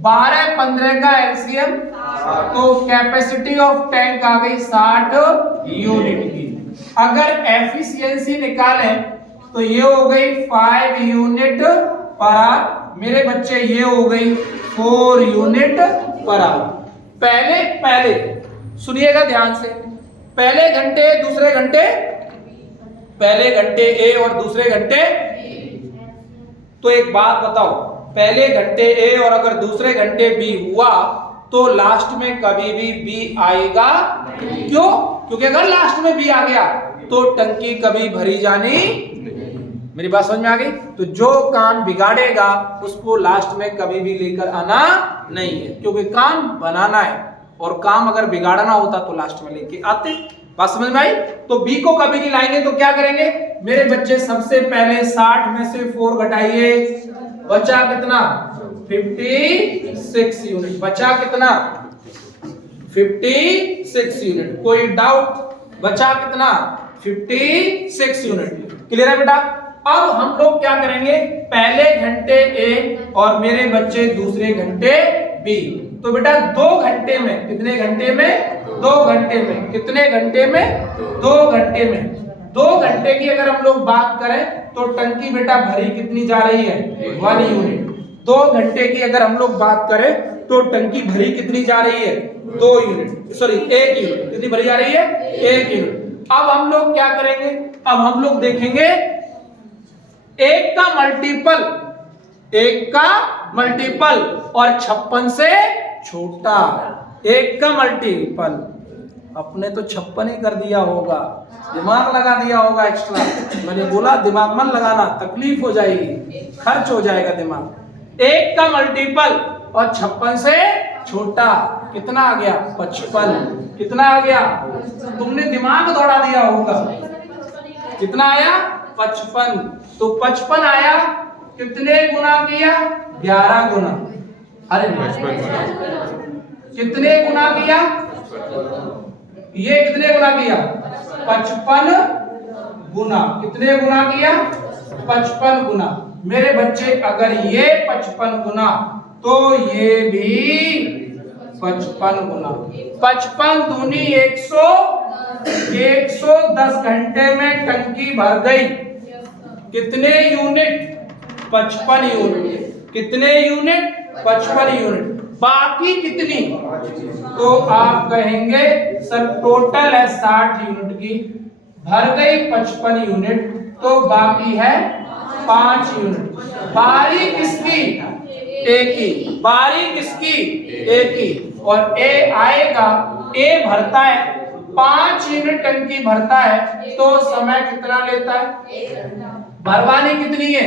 12-15 का एलसीएम, तो कैपेसिटी ऑफ टैंक आ गई 60 यूनिट की। अगर एफिशिएंसी निकालें तो ये हो गई 5 यूनिट पर आवर। मेरे बच्चे ये हो गई 4 यूनिट पर आवर। पहले सुनिएगा ध्यान से, पहले घंटे दूसरे घंटे, पहले घंटे ए और दूसरे घंटे। तो एक बात बताओ, पहले घंटे ए और अगर दूसरे घंटे बी हुआ तो लास्ट में कभी भी बी आएगा? क्यों? क्योंकि अगर लास्ट में बी आ गया तो टंकी कभी भरी जानी। मेरी बात समझ में आ गई? तो जो काम बिगाड़ेगा उसको लास्ट में कभी भी लेकर आना नहीं है, क्योंकि काम बनाना है और काम अगर बिगाड़ना होता तो लास्ट में लेके आते। बात समझ में आई? तो बी को कभी नहीं लाएंगे तो क्या करेंगे? मेरे बच्चे सबसे पहले 60 में से 4 घटाइए, बचा कितना? 56 यूनिट। बचा कितना? 56 यूनिट। कोई डाउट? बचा कितना? 56 यूनिट। क्लियर है बेटा? अब हम लोग क्या करेंगे? पहले घंटे ए और मेरे बच्चे दूसरे घंटे बी। तो बेटा 2 घंटे में, कितने घंटे में? 2 घंटे में। कितने घंटे में? 2 घंटे में। 2 घंटे की अगर हम लोग बात करें तो टंकी बेटा भरी कितनी जा रही है? 1 यूनिट। 2 घंटे की अगर हम लोग बात करें तो टंकी भरी कितनी जा रही है? 2 यूनिट, सॉरी 1 यूनिट। कितनी भरी जा रही है? 1 यूनिट। अब हम लोग क्या करेंगे? अब हम लोग देखेंगे एक का मल्टीपल, एक का मल्टीपल और 56 से छोटा। एक का मल्टीपल, अपने तो 56 ही कर दिया होगा, दिमाग लगा दिया होगा एक्स्ट्रा। मैंने बोला दिमाग मत लगाना, तकलीफ हो जाएगी, खर्च हो जाएगा दिमाग। एक का मल्टीपल और 56 से छोटा कितना आ गया? 55। कितना आ गया? तुमने दिमाग दौड़ा दिया होगा। कितना आया? 55। तो 55 आया, कितने गुना किया? 11 गुना। अरे कितने गुना किया? ये कितने गुना किया? 55 गुना। कितने गुना किया? 55 गुना। मेरे बच्चे अगर ये 55 गुना तो ये भी 55 गुना। 55 दूनी 100, 110 घंटे में टंकी भर गई। कितने यूनिट? 55 यूनिट। कितने यूनिट? 55 यूनिट। बाकी कितनी? तो आप कहेंगे सर टोटल है 60 यूनिट की, भर गई 55 यूनिट, तो बाकी है 5 यूनिट। बारी किसकी? ए की। बारी किसकी? ए की। और ए आएगा, ए भरता है 5 यूनिट टंकी भरता है, तो समय कितना लेता है? भरवानी कितनी है?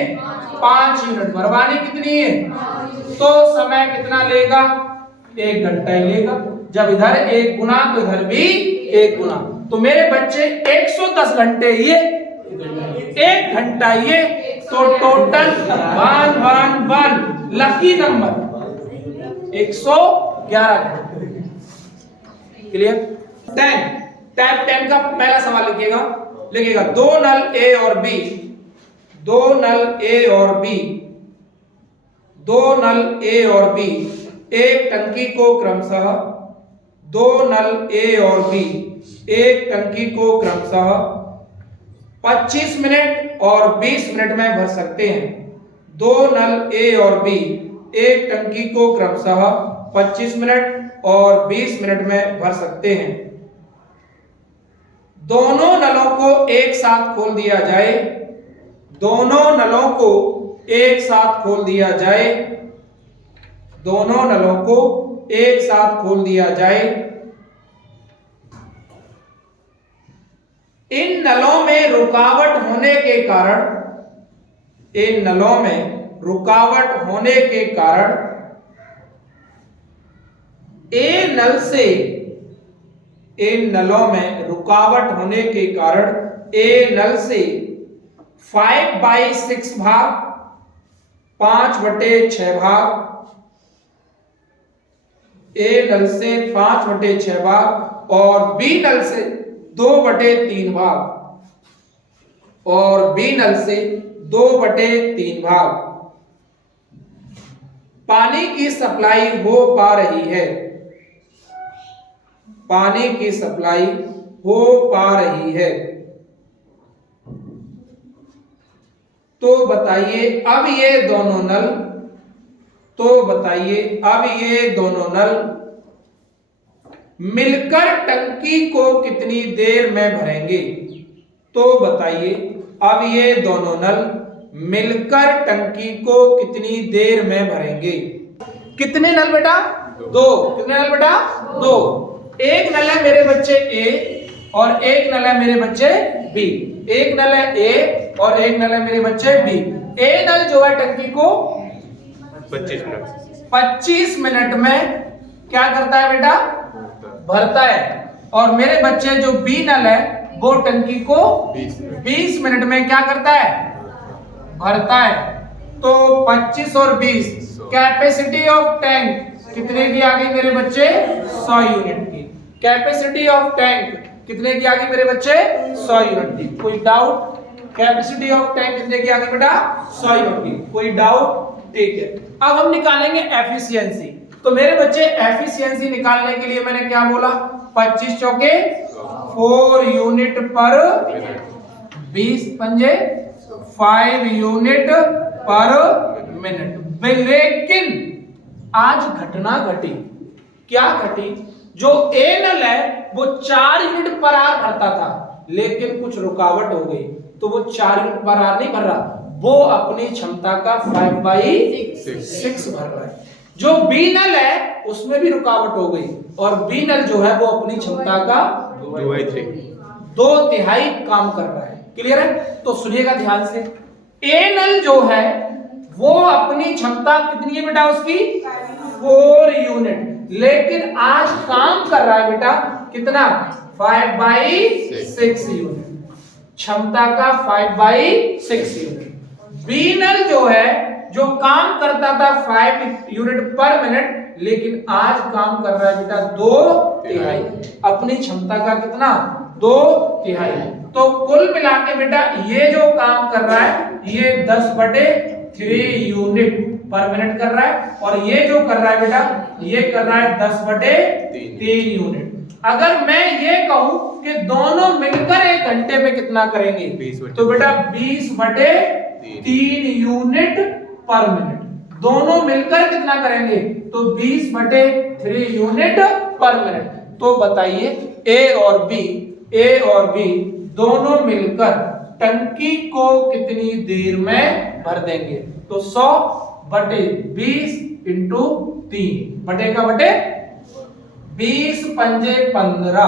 5 यूनिट। भरवानी कितनी है? तो समय कितना लेगा? 1 घंटा ही लेगा। जब इधर 1 गुना तो इधर भी 1 गुना, तो मेरे बच्चे 110 घंटे ये, 1 घंटा ये, तो टोटल 111 लकी नंबर 111 घंटे। क्लियर? 10 टाइप 10 का पहला सवाल लिखिएगा 2 नल ए और बी, 2 नल ए और बी, 2 नल ए और बी एक टंकी को क्रमशः, 2 नल ए और बी एक टंकी को क्रमशः 25 मिनट और 20 मिनट में भर सकते हैं। 2 नल ए और बी एक टंकी को क्रमशः 25 मिनट और 20 मिनट में भर सकते हैं। दोनों नलों को एक साथ खोल दिया जाए, दोनों नलों को एक साथ खोल दिया जाए, दोनों नलों को एक साथ खोल दिया जाए। इन नलों में रुकावट होने के कारण, इन नलों में रुकावट होने के कारण ए नल से, इन नलों में रुकावट होने के कारण ए नल से 5/6 भाग, 5/6 भाग, ए नल से 5/6 भाग और बी नल से 2/3 भाग, और बी नल से 2/3 भाग पानी की सप्लाई हो पा रही है, पानी की सप्लाई हो पा रही है। तो बताइए अब ये दोनों नल, तो बताइए अब ये दोनों नल मिलकर टंकी को कितनी देर में भरेंगे? तो बताइए अब ये दोनों नल मिलकर टंकी को कितनी देर में भरेंगे? कितने नल बेटा? 2। कितने नल बेटा? 2। एक नल है मेरे बच्चे ए और एक नल है मेरे बच्चे बी। एक नल है ए और एक नल है मेरे बच्चे बी। ए नल जो है टंकी को 25 मिनट में क्या करता है बेटा? भरता है। और मेरे बच्चे जो बी नल है वो टंकी को 20 मिनट में क्या करता है? भरता है। तो 25 और 20 कैपेसिटी ऑफ टैंक कितने की आ गई मेरे बच्चे? 100 यूनिट की। कैपेसिटी ऑफ टैंक कितने की आ गई मेरे बच्चे? 100 यूनिट की। कोई डाउट? कैपेसिटी ऑफ टैंक कितने की आ गई बेटा? 100 यूनिट की। कोई डाउट? ठीक है। अब हम निकालेंगे एफिशिएंसी। तो मेरे बच्चे एफिशिएंसी निकालने के लिए मैंने क्या बोला? 25 चौके 4 यूनिट पर 20 पंजे 5 यूनिट पर मिनट। लेकिन आज घटना घटी। क्या घटी? जो ए नल है वो 4 यूनिट पर आवर भरता था, लेकिन कुछ रुकावट हो गई तो वो 4 यूनिट पर आवर नहीं भर रहा, वो अपनी क्षमता का 5/6 भर रहा है। जो बी नल है उसमें भी रुकावट हो गई और बी नल जो है वो अपनी क्षमता का 2/3 काम कर रहा है। क्लियर है? तो सुनिएगा ध्यान से। ए नल जो है वो अपनी क्षमता कितनी है बेटा उसकी? 4 यूनिट, लेकिन आज काम कर रहा है बेटा कितना? 5/6 यूनिट। क्षमता का 5/6 यूनिट। बी नल जो है जो काम करता था 5 यूनिट पर मिनट, लेकिन आज काम कर रहा है बेटा 2/3। अपनी क्षमता का कितना? 2/3। तो कुल मिला के बेटा ये जो काम कर रहा है ये 10/3 यूनिट पर मिनट कर रहा है, और ये जो कर रहा है बेटा ये कर रहा है 10/3 यूनिट। अगर मैं ये कहूं कि दोनों मिलकर 1 घंटे में कितना करेंगे, तो बेटा 20/3 3 यूनिट पर मिनट। दोनों मिलकर कितना करेंगे? तो 20/3 यूनिट पर मिनट। तो बताइए ए और बी दोनों मिलकर टंकी को कितनी देर में भर देंगे? तो 100/20 इंटू 3 बटे का बटे 20 पंजे 15,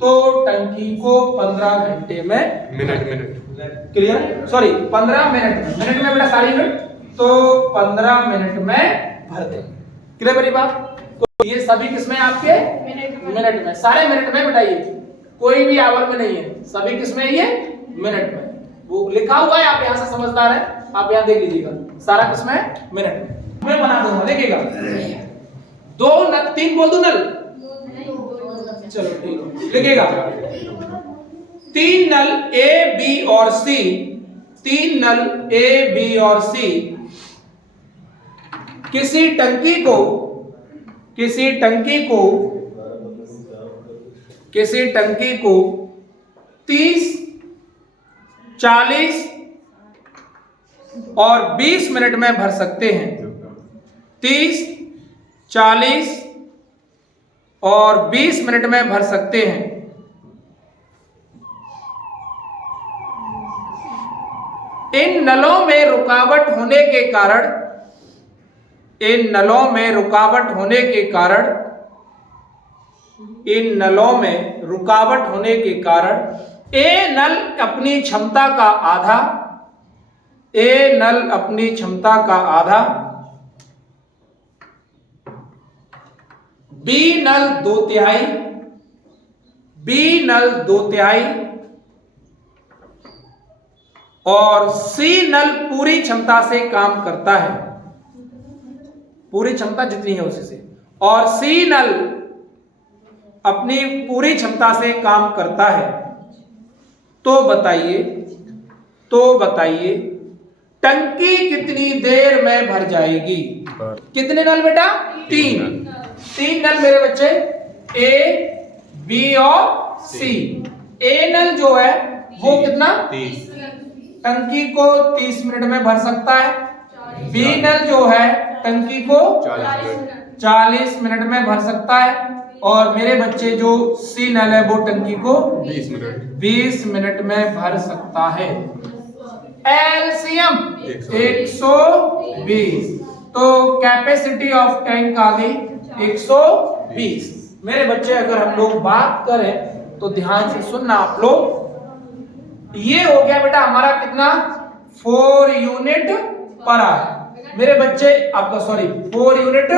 तो टंकी को 15 घंटे में मिनट क्लियर, सॉरी 15 मिनट में बेटा सारी यूनिट, तो 15 मिनट में भर देंगे। क्लियर मेरी बात? तो ये सभी किसमें आपके मिनट में, सारे मिनट में बेटा, ये कोई भी आवर में नहीं है, सभी किसमें? ये मिनट में। वो लिखा हुआ है, आप यहां से समझदार है, आप यहां देख लीजिएगा, सारा किसमें? मिनट में। मैं बना दूंगा, देखिएगा 2 नल 3 बोल दूं नल, चलो ठीक लिखिएगा 3 नल ए बी और सी, 3 नल ए बी और सी किसी टंकी को 30, 40 और 20 मिनट में भर सकते हैं। 30, 40 और 20 मिनट में भर सकते हैं। इन नलों में रुकावट होने के कारण ए नल अपनी क्षमता का आधा, बी नल 2/3 और सी नल पूरी क्षमता से काम करता है, पूरी क्षमता जितनी है उसी से, और सी नल अपनी पूरी क्षमता से काम करता है। तो बताइए टंकी कितनी देर में भर जाएगी? कितने नल बेटा? 3 नल मेरे बच्चे, ए बी और सी। ए नल जो है वो कितना? 30 टंकी को 30 मिनट में भर सकता है। बी नल जो है टंकी को 40 मिनट में भर सकता है, और मेरे बच्चे जो सी नल है वो टंकी को 20 मिनट में भर सकता है। एलसीएम 120, तो कैपेसिटी ऑफ टैंक आ गई 120। मेरे बच्चे अगर हम लोग बात करें तो ध्यान से सुनना आप लोग, ये हो गया बेटा हमारा कितना? 4 यूनिट पर आवर। मेरे बच्चे आपका 4 यूनिट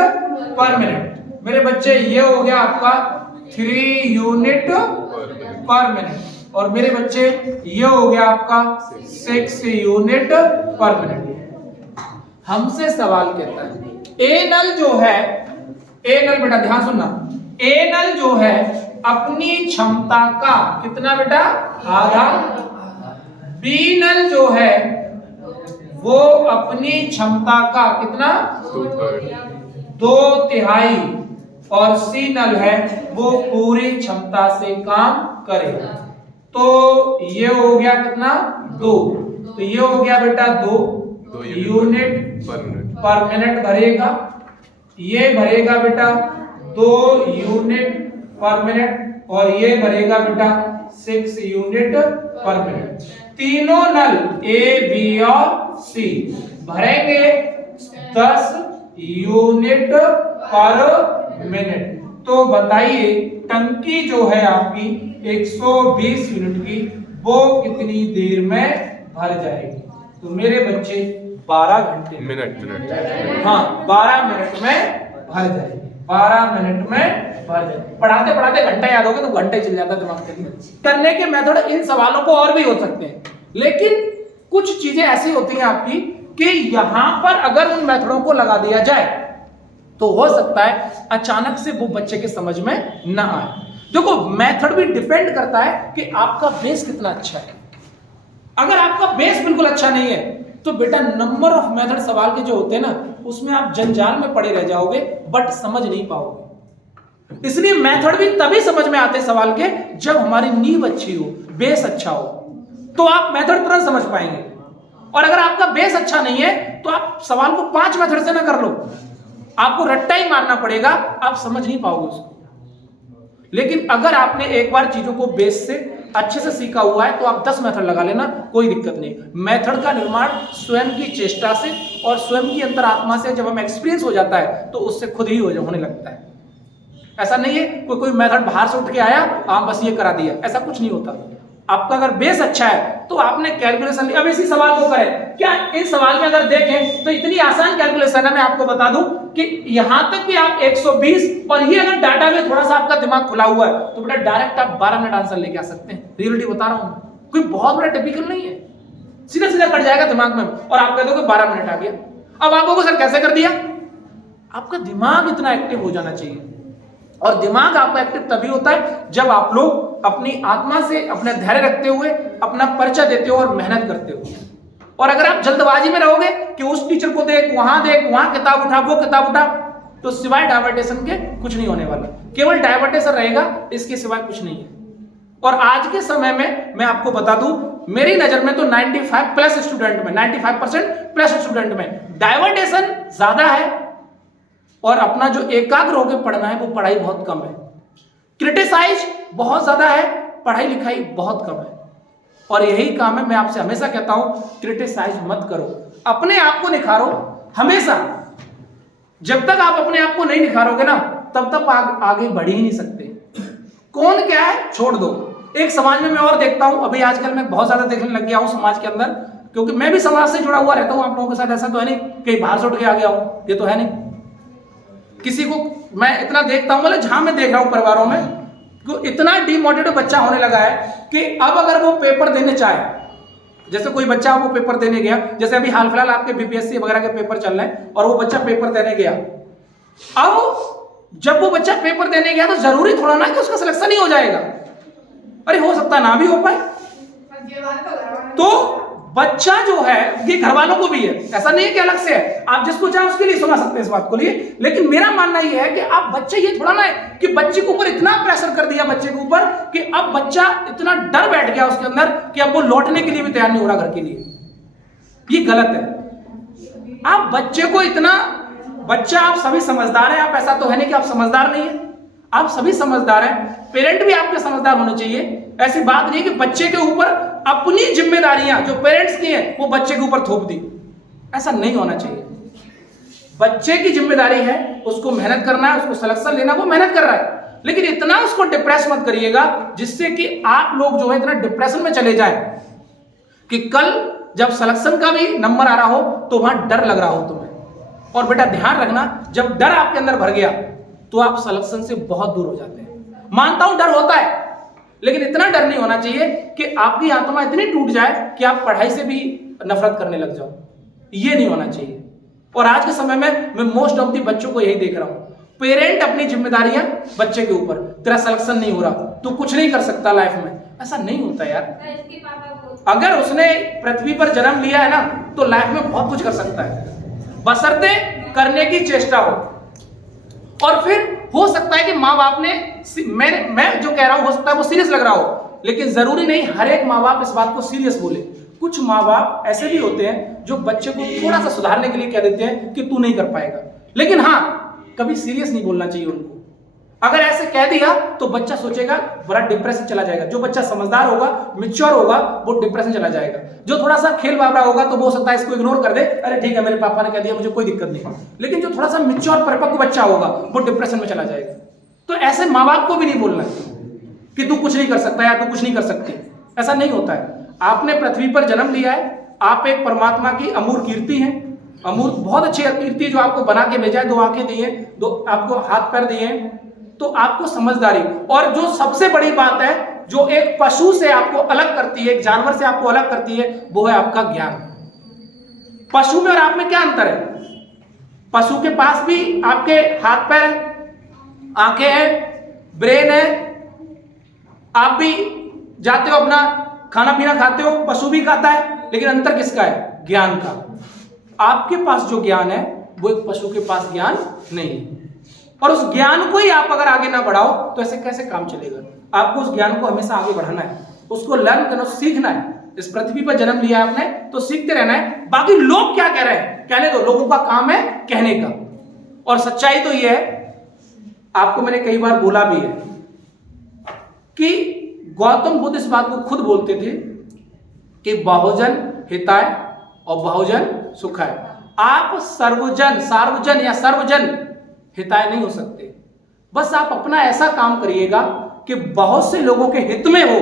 पर मिनट। मेरे बच्चे ये हो गया आपका 3 यूनिट पर मिनट, और मेरे बच्चे ये हो गया आपका 6 यूनिट पर मिनट। हमसे सवाल कहता है ए नल जो है, ए नल बेटा ध्यान सुनना, ए नल जो है अपनी क्षमता का कितना बेटा? आधा। बी नल जो है वो अपनी क्षमता का कितना? 2/3, और सी नल है वो पूरी क्षमता से काम करेगा। तो ये हो गया कितना? 2। तो ये हो गया बेटा 2 यूनिट पर मिनट भरेगा। ये भरेगा बेटा 2 यूनिट पर मिनट, और ये भरेगा बेटा 6 यूनिट पर मिनट। तीनों नल ए बी और सी भरेंगे 10 यूनिट पर मिनट। तो बताइए टंकी जो है आपकी 120 यूनिट की, वो कितनी देर में भर जाएगी? तो मेरे बच्चे 12 घंटे मिनट हाँ 12 मिनट में भर जाएगी। 12 मिनट में भर जाएगी। पढ़ाते पढ़ाते घंटा याद होगा तो घंटे चल जाता दिमाग के लिए। करने के मेथड इन सवालों को और भी हो सकते हैं, लेकिन कुछ चीजें ऐसी होती हैं आपकी कि यहां पर अगर उन मेथडों को लगा दिया जाए तो हो सकता है अचानक से वो बच्चे के समझ में ना आए। देखो मेथड भी डिपेंड करता है कि आपका बेस कितना अच्छा है। अगर आपका बेस बिल्कुल अच्छा नहीं है तो बेटा नंबर ऑफ मेथड सवाल के जो होते हैं ना, उसमें आप जंजाल में पड़े रह जाओगे, बट समझ नहीं पाओगे। इसलिए मेथड भी तभी समझ में आते सवाल के जब हमारी नींव अच्छी हो, बेस अच्छा हो, तो आप मेथड तुरंत समझ पाएंगे। और अगर आपका बेस अच्छा नहीं है तो आप सवाल को 5 मेथड से ना कर लो, आपको रट्टा ही मारना पड़ेगा, आप समझ नहीं पाओगे उसको। लेकिन अगर आपने एक बार चीजों को बेस से अच्छे से सीखा हुआ है तो आप 10 मेथड लगा लेना, कोई दिक्कत नहीं। मेथड का निर्माण स्वयं की चेष्टा से और स्वयं की अंतरात्मा से जब हमें एक्सपीरियंस हो जाता है तो उससे खुद ही होने लगता है। ऐसा नहीं है कोई मेथड बाहर से उठ के आया, आप बस ये करा दिया, ऐसा कुछ नहीं होता। आपका अगर बेस अच्छा है तो आपने कैलकुलेशन ली। अब इसी सवाल को करें, क्या इन सवाल में अगर देखें तो इतनी आसान कैलकुलेशन है, मैं आपको बता दूं कि यहां तक कि आप 120 और ये अगर डाटा में थोड़ा सा आपका दिमाग खुला हुआ है तो बेटा डायरेक्ट आप 12 मिनट आंसर लेके आ सकते हैं। रियलिटी बता रहा हूं, कोई बहुत बड़ा टिपिकल नहीं है, सीधा सीधा कट जाएगा दिमाग में और आप कह दोगे 12 मिनट आ गया। अब आप लोगों सर कैसे कर दिया? आपका दिमाग इतना एक्टिव हो जाना चाहिए, और दिमाग आपका एक्टिव तभी होता है जब आप लोग अपनी आत्मा से अपने धैर्य रखते हुए अपना परिचय देते हो और मेहनत करते हो। और अगर आप जल्दबाजी में रहोगे कि उस टीचर को देख, वहां किताब उठा, वो किताब उठा, तो सिवाय डायवर्टेशन के कुछ नहीं होने वाला, केवल डायवर्टेशन रहेगा, इसके सिवाय कुछ नहीं है। और आज के समय में मैं आपको बता दूं, मेरी नजर में तो 95 प्लस स्टूडेंट में, 95% प्लस स्टूडेंट में डायवर्टेशन ज्यादा है और अपना जो एकाग्र होकर पढ़ना है वो पढ़ाई बहुत कम है। क्रिटिसाइज बहुत ज्यादा है, पढ़ाई लिखाई बहुत कम है। और यही काम है, मैं आपसे हमेशा कहता हूं क्रिटिसाइज मत करो, अपने आप को निखारो हमेशा। जब तक आप अपने आप को नहीं निखारोगे ना तब तक आगे बढ़ ही नहीं सकते। कौन क्या है छोड़ दो। एक समाज में मैं और देखता हूं, अभी आजकल मैं बहुत ज्यादा देखने लग गया हूं समाज के अंदर, क्योंकि मैं भी समाज से जुड़ा हुआ रहता हूं आप लोगों के साथ। ऐसा तो है नहीं कहीं बाहर से उठ के आ गया हूं, ये तो है नहीं। किसी को मैं इतना देखता हूं, मतलब जहां मैं देख रहा हूं परिवारों में, तो इतना डिमोटिवेटेड बच्चा होने लगा है कि अब अगर वो पेपर देने चाहे, जैसे कोई बच्चा वो पेपर देने गया, जैसे अभी हाल फिलहाल आपके बीपीएससी वगैरह के पेपर चल रहे हैं और वो बच्चा पेपर देने गया, अब जब वो बच्चा पेपर देने गया तो जरूरी थोड़ा ना कि उसका सिलेक्शन ही हो जाएगा, अरे हो सकता है ना भी हो पाए। तो बच्चा जो है, ये घर वालों को भी है, ऐसा नहीं है कि अलग से है, आप जिसको चाहे उसके लिए सुना सकते हैं इस बात को लिए। लेकिन मेरा मानना ये है कि आप बच्चे, ये थोड़ा ना है कि बच्चे के ऊपर इतना प्रेशर कर दिया बच्चे के ऊपर कि अब बच्चा इतना डर बैठ गया उसके अंदर कि अब वो लौटने के लिए भी तैयार नहीं हो रहा घर के लिए। ये गलत है। आप बच्चे को इतना, बच्चा, आप सभी समझदार हैं, आप ऐसा तो है नहीं कि आप समझदार नहीं है, आप सभी समझदार हैं, पेरेंट भी आपके समझदार होने चाहिए। ऐसी बात नहीं कि बच्चे के ऊपर अपनी जिम्मेदारियां जो पेरेंट्स की हैं वो बच्चे के ऊपर थोप दी, ऐसा नहीं होना चाहिए। बच्चे की जिम्मेदारी है, उसको मेहनत करना है, उसको सिलेक्शन लेना, वो मेहनत कर रहा है, लेकिन इतना उसको डिप्रेस मत करिएगा जिससे कि आप लोग जो है इतना डिप्रेशन में चले जाए कि कल जब सिलेक्शन का भी नंबर आ रहा हो तो वहां डर लग रहा हो तुम्हें। और बेटा ध्यान रखना, जब डर आपके अंदर भर गया तो आप सिलेक्शन से बहुत दूर हो जाते हैं। मानता हूं डर होता है, लेकिन इतना डर नहीं होना चाहिए कि आपकी आत्मा इतनी टूट जाए कि आप पढ़ाई से भी नफरत करने लग जाओ, ये नहीं होना चाहिए। और आज के समय में मैं मोस्ट ऑफ दी बच्चों को यही देख रहा हूं, पेरेंट अपनी जिम्मेदारियां बच्चे के ऊपर, तेरा सिलेक्शन नहीं हो रहा, तू कुछ नहीं कर सकता लाइफ में, ऐसा नहीं होता यार। अगर उसने पृथ्वी पर जन्म लिया है ना तो लाइफ में बहुत कुछ कर सकता है, बशर्ते करने की चेष्टा हो। और फिर हो सकता है कि माँ बाप ने, मैं जो कह रहा हूं हो सकता है वो सीरियस लग रहा हो, लेकिन जरूरी नहीं हर एक माँ बाप इस बात को सीरियस बोले। कुछ माँ बाप ऐसे भी होते हैं जो बच्चे को थोड़ा सा सुधारने के लिए कह देते हैं कि तू नहीं कर पाएगा, लेकिन हाँ कभी सीरियस नहीं बोलना चाहिए उनको। अगर ऐसे कह दिया तो बच्चा सोचेगा, बड़ा डिप्रेशन चला जाएगा। जो बच्चा समझदार होगा, मैच्योर होगा, वो डिप्रेशन चला जाएगा। जो थोड़ा सा खेल बाबरा होगा तो वो हो सकता है इसको इग्नोर कर दे, अरे ठीक है मेरे पापा ने कह दिया, मुझे कोई दिक्कत नहीं। लेकिन जो थोड़ा सा मैच्योर परिपक्व बच्चा होगा वो डिप्रेशन में चला जाएगा। तो ऐसे माँ बाप को भी नहीं बोलना कि तू कुछ नहीं कर सकता या तू कुछ नहीं कर सकती, ऐसा नहीं होता है। आपने पृथ्वी पर जन्म लिया है, आप एक परमात्मा की अमूर्त कीर्ति हैं, अमूर्त बहुत अच्छी कीर्ति जो आपको बना के भेजा है, 2 आंखें दी हैं, 2 आपको हाथ पैर दिए हैं, तो आपको समझदारी, और जो सबसे बड़ी बात है जो एक पशु से आपको अलग करती है, एक जानवर से आपको अलग करती है, वो है आपका ज्ञान। पशु में और आप में क्या अंतर है? पशु के पास भी आपके हाथ पैर है, आंखें हैं, ब्रेन है, आप भी जाते हो अपना खाना पीना खाते हो, पशु भी खाता है, लेकिन अंतर किसका है? ज्ञान का। आपके पास जो ज्ञान है वो एक पशु के पास ज्ञान नहीं है। और उस ज्ञान को ही आप अगर आगे ना बढ़ाओ तो ऐसे कैसे काम चलेगा? आपको उस ज्ञान को हमेशा आगे बढ़ाना है। उसको लर्न करना, सीखना है। इस पृथ्वी पर जन्म लिया आपने तो सीखते रहना है। बाकी लोग क्या कह रहे हैं कहने दो, लोगों का काम है कहने का। और सच्चाई तो यह है, आपको मैंने कई बार बोला भी है कि गौतम बुद्ध इस बात को खुद बोलते थे कि बहुजन हिताय और बहुजन सुखाय। आप सार्वजन या सर्वजन हिताय नहीं हो सकते। बस आप अपना ऐसा काम करिएगा कि बहुत से लोगों के हित में हो।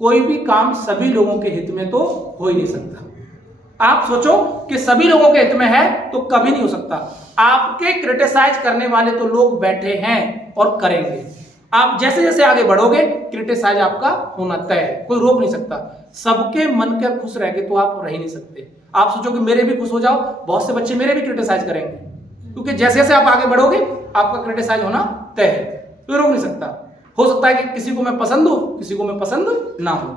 कोई भी काम सभी लोगों के हित में तो हो ही नहीं सकता। आप सोचो कि सभी लोगों के हित में है तो कभी नहीं हो सकता। आपके क्रिटिसाइज करने वाले तो लोग बैठे हैं और करेंगे। आप जैसे जैसे आगे बढ़ोगे क्रिटिसाइज आपका होना तय है, कोई रोक नहीं सकता। सबके मन के खुश रह के तो आप रह ही नहीं सकते। आप सोचो कि मेरे भी खुश हो जाओ, बहुत से बच्चे मेरे भी क्रिटिसाइज करेंगे, क्योंकि जैसे जैसे आप आगे बढ़ोगे आपका क्रिटिसाइज होना तय है, कोई रोक नहीं सकता। हो सकता है कि किसी को मैं पसंद हो, किसी को मैं पसंद ना हो,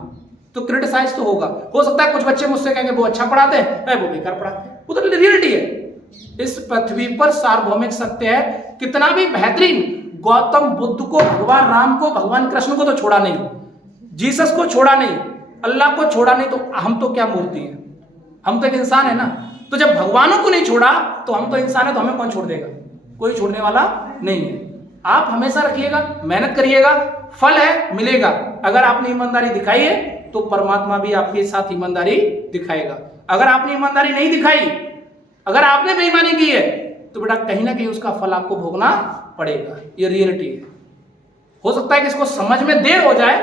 तो क्रिटिसाइज तो होगा। हो सकता है कुछ बच्चे मुझसे कहेंगे वो अच्छा पढ़ाते हैं, वो बेकार पढ़ाते हैं, वो तो रियलिटी है। इस पृथ्वी पर सार्वभौमिक सत्य है। कितना भी बेहतरीन, गौतम बुद्ध को, भगवान राम को, भगवान कृष्ण को तो छोड़ा नहीं, जीसस को छोड़ा नहीं, अल्लाह को छोड़ा नहीं, तो हम तो क्या मूर्ति है, हम तो एक इंसान है ना। तो जब भगवानों को नहीं छोड़ा तो हम तो इंसान है, तो हमें कौन छोड़ देगा? कोई छोड़ने वाला नहीं है। आप हमेशा रखिएगा, मेहनत करिएगा, फल है मिलेगा। अगर आपने ईमानदारी दिखाई है तो परमात्मा भी आपके साथ ईमानदारी दिखाएगा। अगर आपने ईमानदारी नहीं दिखाई, अगर आपने बेईमानी की है, तो बेटा कहीं ना कहीं उसका फल आपको भोगना पड़ेगा। ये रियलिटी है। हो सकता है कि इसको समझ में देर हो जाए,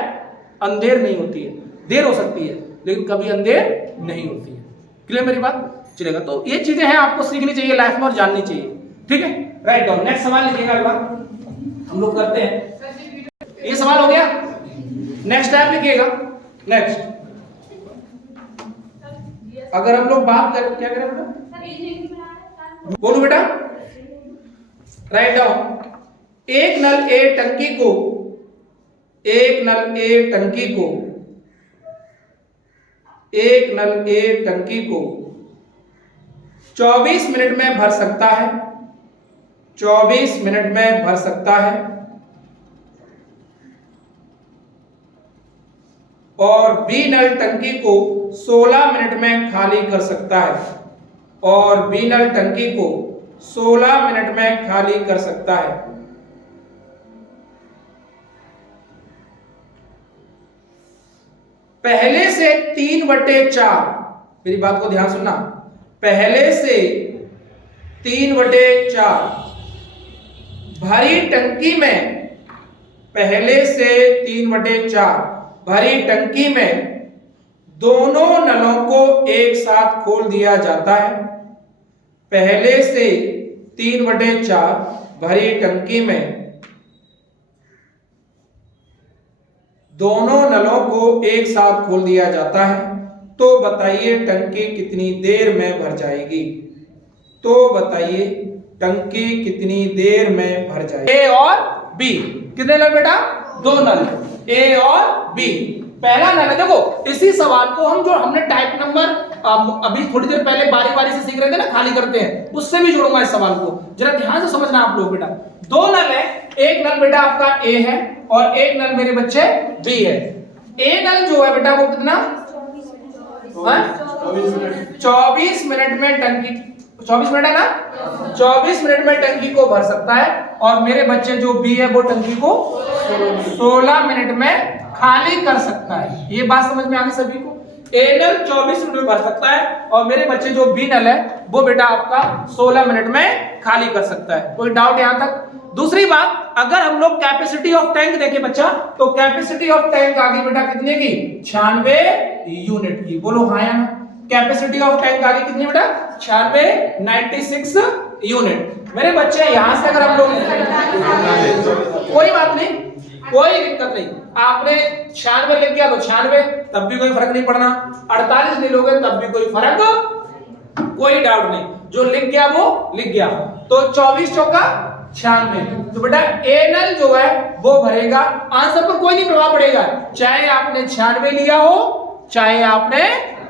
अंधेर नहीं होती है, देर हो सकती है लेकिन कभी अंधेर नहीं होती है। क्लियर मेरी बात? चलेगा। तो ये चीजें हैं, आपको सीखनी चाहिए लाइफ में और जाननी चाहिए। ठीक है, राइट डाउन। नेक्स्ट सवाल लीजिएगा, अगला हम लोग करते हैं। ये सवाल हो गया, नेक्स्ट टाइप लिखिएगा। नेक्स्ट, अगर हम लोग बात करें, क्या करें बेटा, बोलो बेटा, राइट डाउन। एक नल ए टंकी को, एक नल ए टंकी को, एक नल ए टंकी को 24 मिनट में भर सकता है, 24 मिनट में भर सकता है, और बी नल टंकी को 16 मिनट में खाली कर सकता है, और बी नल टंकी को 16 मिनट में खाली कर सकता है। पहले से 3/4, मेरी बात को ध्यान सुनना, पहले से 3/4 भरी टंकी में, पहले से 3/4 भरी टंकी में दोनों नलों को एक साथ खोल दिया जाता है। पहले से 3/4 भरी टंकी में दोनों नलों को एक साथ खोल दिया जाता है। तो बताइए टंकी कितनी देर में भर जाएगी? तो बताइए टंकी कितनी देर में भर जाएगी? ए और बी, कितने नल बेटा? 2 नल, ए और बी। पहला नल है, देखो इसी सवाल को हम जो हमने टाइप नंबर अभी थोड़ी देर पहले बारी बारी से सीख रहे थे ना, खाली करते हैं, उससे भी जोड़ूंगा इस सवाल को। जरा ध्यान से समझना आप लोग बेटा। 2 नल है, एक नल बेटा आपका ए है और एक नल मेरे बच्चे बी है। ए नल जो है बेटा वो कितना? 24 मिनट में टंकी, 24 मिनट है ना, 24 मिनट में टंकी को भर सकता है। और मेरे बच्चे जो बी है वो टंकी को 16 मिनट में खाली कर सकता है। ये बात समझ में आ गई सभी को? ए नल 24 मिनट में भर सकता है और मेरे बच्चे जो बी नल है वो बेटा आपका 16 मिनट में खाली कर सकता है। कोई डाउट यहां तक? दूसरी बात, अगर हम लोग कैपेसिटी ऑफ टैंक देखें बच्चा, तो कैपेसिटी ऑफ टैंक आ गई बेटा कितने की? 96 यूनिट की। बोलो हाँ या ना? कैपेसिटी ऑफ टैंक आ गई कितनी बेटा? 96 यूनिट। मेरे बच्चे यहां से अगर हम लोग, कोई बात नहीं, कोई दिक्कत नहीं, आपने 96 लिख गया तो 96, तब भी कोई फर्क नहीं पड़ना। 48 ले लोगे तब भी कोई फर्क, कोई डाउट नहीं, जो लिख गया वो लिख गया। तो 24 चौका 96। तो बेटा ए नल जो है वो भरेगा, आंसर पर कोई नहीं प्रभाव पड़ेगा, चाहे आपने 96 लिया हो चाहे आपने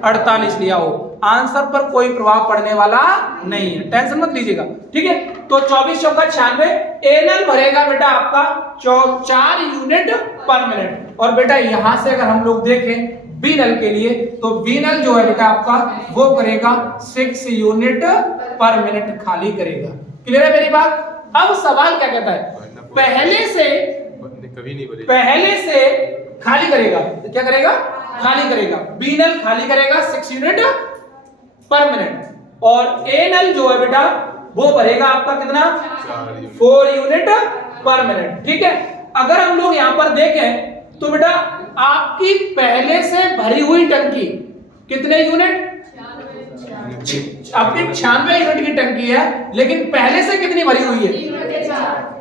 48 लिया हो। आंसर पर कोई प्रभाव पड़ने वाला नहीं है, टेंशन मत लीजिएगा। ठीक है, तो 24 चौका 96, एनएल भरेगा बेटा आपका 4 यूनिट पर मिनट। और बेटा यहां से अगर हम लोग देखें बी नल के लिए, तो बी नल जो है बेटा आपका वो करेगा 6 यूनिट पर मिनट खाली करेगा। क्लियर है मेरी बात? अब सवाल क्या कहता है, पहले से खाली करेगा, क्या करेगा? खाली करेगा। बी नल खाली करेगा 6 यूनिट पर मिनट, और ए नल जो है बेटा वो भरेगा आपका कितना? 4 यूनिट पर मिनट। ठीक है, अगर हम लोग यहां पर देखें तो बेटा आपकी पहले से भरी हुई टंकी कितने यूनिट? आपकी 96 यूनिट की टंकी है, लेकिन पहले से कितनी भरी हुई है?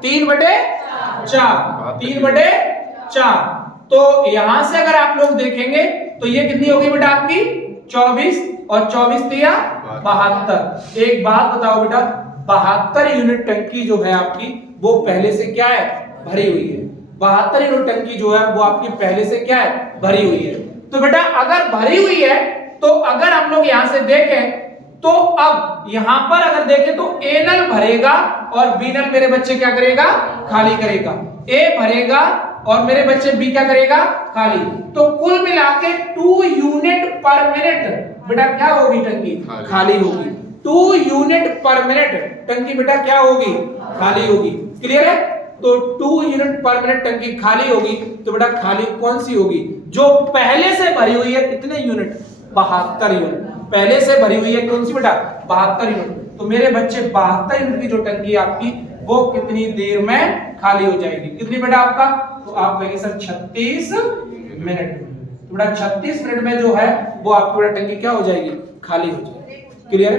3/4। 3/4। तो यहां से अगर आप लोग देखेंगे तो ये कितनी होगी बेटा आपकी? 24, और 24 तिया 72। एक बात बताओ बेटा, 72 यूनिट टंकी जो है आपकी वो पहले से क्या है? भरी हुई है। 72 यूनिट टंकी जो है वो आपकी पहले से क्या है? भरी हुई है। तो बेटा अगर भरी हुई है तो अगर हम लोग यहां से देखें तो अब यहां पर अगर देखें तो ए नल भरेगा और बी नल मेरे बच्चे क्या करेगा? खाली करेगा। ए भरेगा और मेरे बच्चे बी क्या करेगा? खाली। तो कुल मिला के 2 यूनिट पर मिनट बेटा क्या होगी? टंकी खाली होगी। 2 यूनिट पर मिनट टंकी बेटा क्या होगी? खाली होगी। क्लियर है? तो 2 यूनिट पर मिनट टंकी खाली होगी। तो बेटा खाली कौन सी होगी? जो पहले से भरी हुई है। कितने यूनिट? 72 यूनिट पहले से भरी हुई है। कौन सी बेटा? 72 यूनिट। तो मेरे बच्चे 72 यूनिट की जो टंकी है आपकी वो कितनी देर में खाली हो जाएगी? कितनी बेटा आपका? तो आप कहेंगे सर 36 मिनट। तो बेटा 36 मिनट में जो है वो आपकी बेटा टंकी क्या हो जाएगी? खाली हो जाएगी। क्लियर है?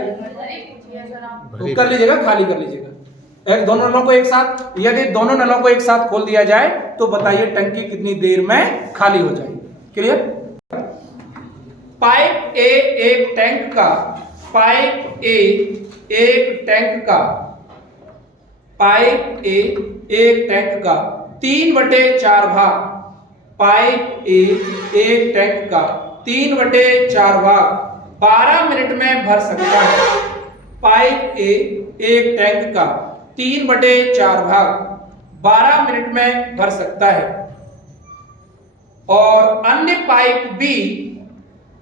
तो कर लीजिएगा, खाली कर लीजिएगा। दोनों नलों को एक साथ, यदि दोनों नलों को एक साथ खोल दिया जाए तो बताइए टंकी कितनी देर में खाली हो जाएगी। क्लियर? पाइप ए एक टैंक का, पाइप ए एक टैंक का, पाइप ए एक टैंक का 3/4 भाग, पाइप ए एक टैंक का 3/4 भाग 12 मिनट में भर सकता है। पाइप ए एक टैंक का 3/4 भाग 12 मिनट में भर सकता है, और अन्य पाइप बी,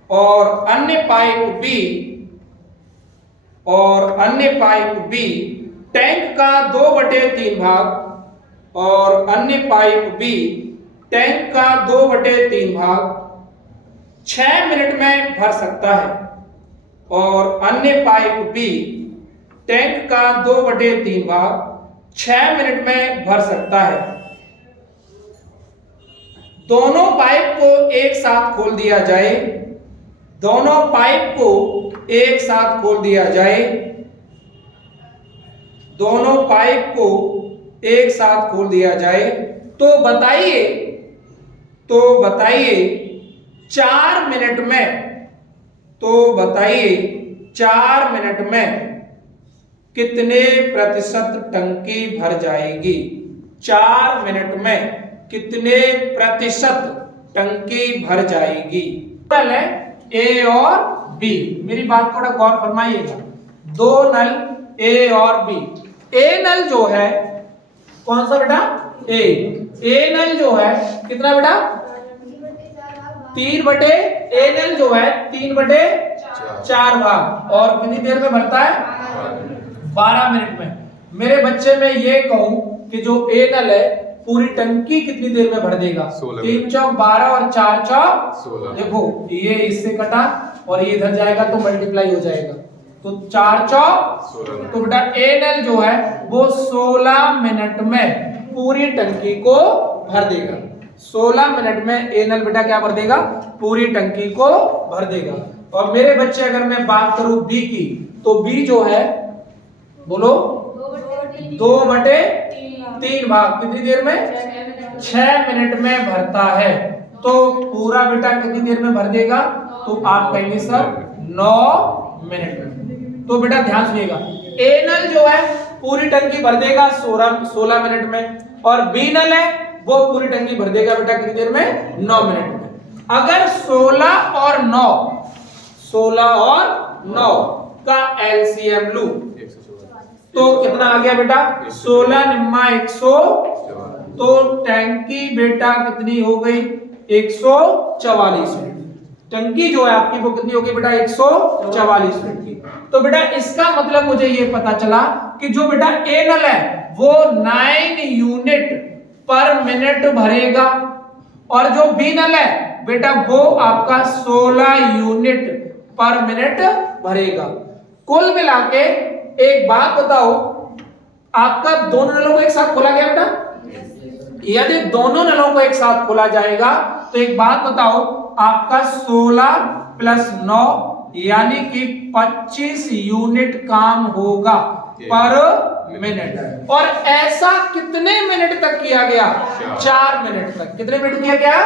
और अन्य पाइप बी, और अन्य पाइप बी टैंक का 2/3 भाग, और अन्य पाइप बी टैंक का 2/3 भाग 6 मिनट में भर सकता है, और अन्य पाइप बी टैंक का 2/3 भाग 6 मिनट में भर सकता है। दोनों पाइप को एक साथ खोल दिया जाए, दोनों पाइप को एक साथ खोल दिया जाए, दोनों पाइप को एक साथ खोल दिया जाए, तो बताइए 4 मिनट में, तो बताइए 4 मिनट में कितने प्रतिशत टंकी भर जाएगी? 4 मिनट में कितने प्रतिशत टंकी भर जाएगी? पहले ए और बी, मेरी बात थोड़ा गौर फरमाइएगा। 2 नल ए और बी। ए नल जो है कौन सा बेटा? ए नल जो है कितना बेटा? 3/ए नल जो है 3/4 भाग, और कितनी देर में भरता है? 12 मिनट में। मेरे बच्चे में ये कहूं कि जो ए नल है पूरी टंकी कितनी देर में भर देगा? 3 चौक 12 और 4 चौक 16। देखो ये इससे कटा और ये इधर जाएगा तो मल्टीप्लाई हो जाएगा, तो 4 चौक 16। तो बेटा ए नल जो है वो 16 मिनट में पूरी टंकी को भर देगा। 16 मिनट में ए नल बेटा क्या भर देगा? पूरी टंकी को भर देगा। और मेरे बच्चे अगर मैं बात करूं बी की, तो बी जो है बोलो 2/3 भाग कितनी देर में? 6 मिनट में भरता है। तो पूरा बेटा कितनी देर में भर देगा? तो आप कहेंगे सर 9 मिनट में। तो बेटा ध्यान सुनिएगा, ए नल जो है पूरी टंकी भर देगा 16 मिनट में, और बी नल है वो पूरी टंकी भर देगा बेटा कितनी देर में? 9 मिनट में। अगर 16 और 9 16 और 9 का एलसीएम लूं तो कितना आ गया बेटा 16 निम्मा 100 तो टंकी बेटा कितनी हो गई 144 मिनट। टंकी जो है आपकी वो कितनी हो गई बेटा 144 मिनट की। तो बेटा इसका मतलब मुझे ये पता चला कि जो बेटा ए नल है वो 9 यूनिट पर मिनट भरेगा और जो बी नल है बेटा वो आपका 16 यूनिट पर मिनट भरेगा। कुल मिला के एक बात बताओ, आपका दोनों नलों को एक साथ खोला गया बेटा? यदि दोनों नलों को एक साथ खोला जाएगा तो एक बात बताओ, आपका 16 प्लस 9 यानी कि 25 यूनिट काम होगा पर मिनट। और ऐसा कितने मिनट तक किया गया? 4 मिनट तक। कितने मिनट किया गया?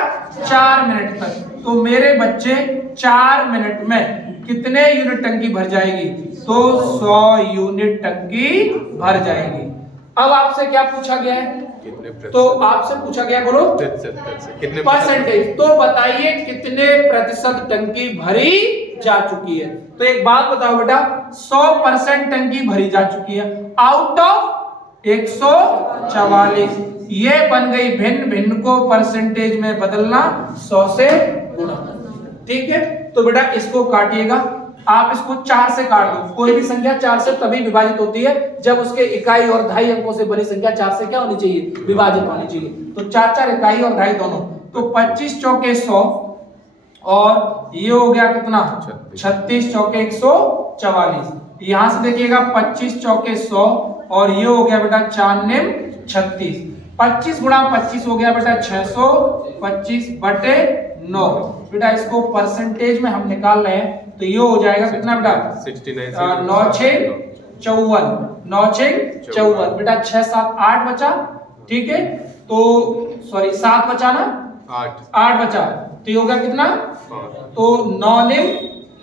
4 मिनट तक। तो मेरे बच्चे 4 मिनट में कितने यूनिट टंकी भर जाएगी? तो 100 यूनिट टंकी भर जाएगी। अब आपसे क्या पूछा गया है? तो आपसे पूछा गया, बोलो कितने परसेंटेज। तो बताइए कितने प्रतिशत टंकी भरी जा चुकी है? तो एक बात बताओ बेटा, 100% टंकी भरी जा चुकी है आउट ऑफ 144। ये बन गई भिन्न भिन्न को परसेंटेज में बदलना 100 से गुणा। ठीक है, तो बेटा इसको काटिएगा, आप इसको 4 से काट दो। कोई भी संख्या 4 से तभी विभाजित होती है जब उसके इकाई और दहाई अंकों से बनी संख्या 4 से क्या होनी चाहिए? विभाजित होनी चाहिए। तो 4 इकाई और दहाई दोनों। तो 25 चौके 100 और ये हो गया कितना? 36 चौके 144। यहां से देखिएगा 25 चौके 100 और ये हो गया बेटा 4 निम 36। 25 गुणा 25 हो गया बेटा 625 बटे 9। बेटा इसको परसेंटेज में हम निकाल रहे हैं तो ये हो जाएगा कितना बेटा? 69। 9 6 54, 9 6 54। बेटा 6 7 8 बचा। ठीक है, तो सॉरी 7 बचा ना? 8 बचा। तो ये होगा कितना? तो 9 निम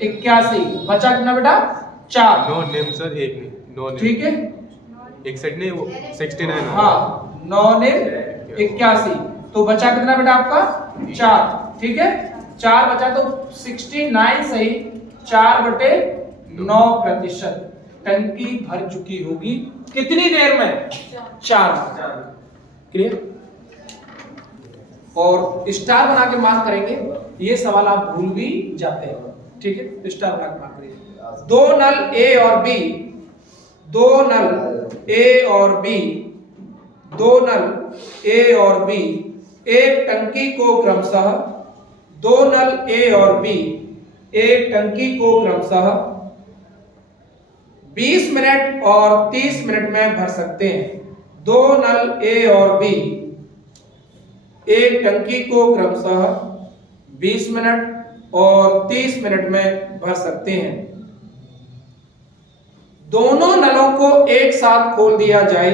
81 बचा कितना बेटा? 4। 9 निम सर, एक नहीं 9 निम। ठीक है, 61 नहीं वो 69। हाँ 9 निम 81 तो बचा कितना बेटा आपका? 4। ठीक है, 4 बचा तो 69 सही 4 बटे 9% टंकी भर चुकी होगी। कितनी देर में? 4। क्लियर? और स्टार बना के मार्क करेंगे, ये सवाल आप भूल भी जाते हैं। ठीक है, स्टार बना के मार्क करेंगे। दो नल ए और बी, दो नल ए और बी, दो नल ए और बी एक टंकी को क्रमशः, दो नल ए और बी एक टंकी को क्रमशः 20 मिनट और 30 मिनट में भर सकते हैं। दो नल ए और बी एक टंकी को क्रमशः 20 मिनट और 30 मिनट में भर सकते हैं। दोनों नलों को एक साथ खोल दिया जाए,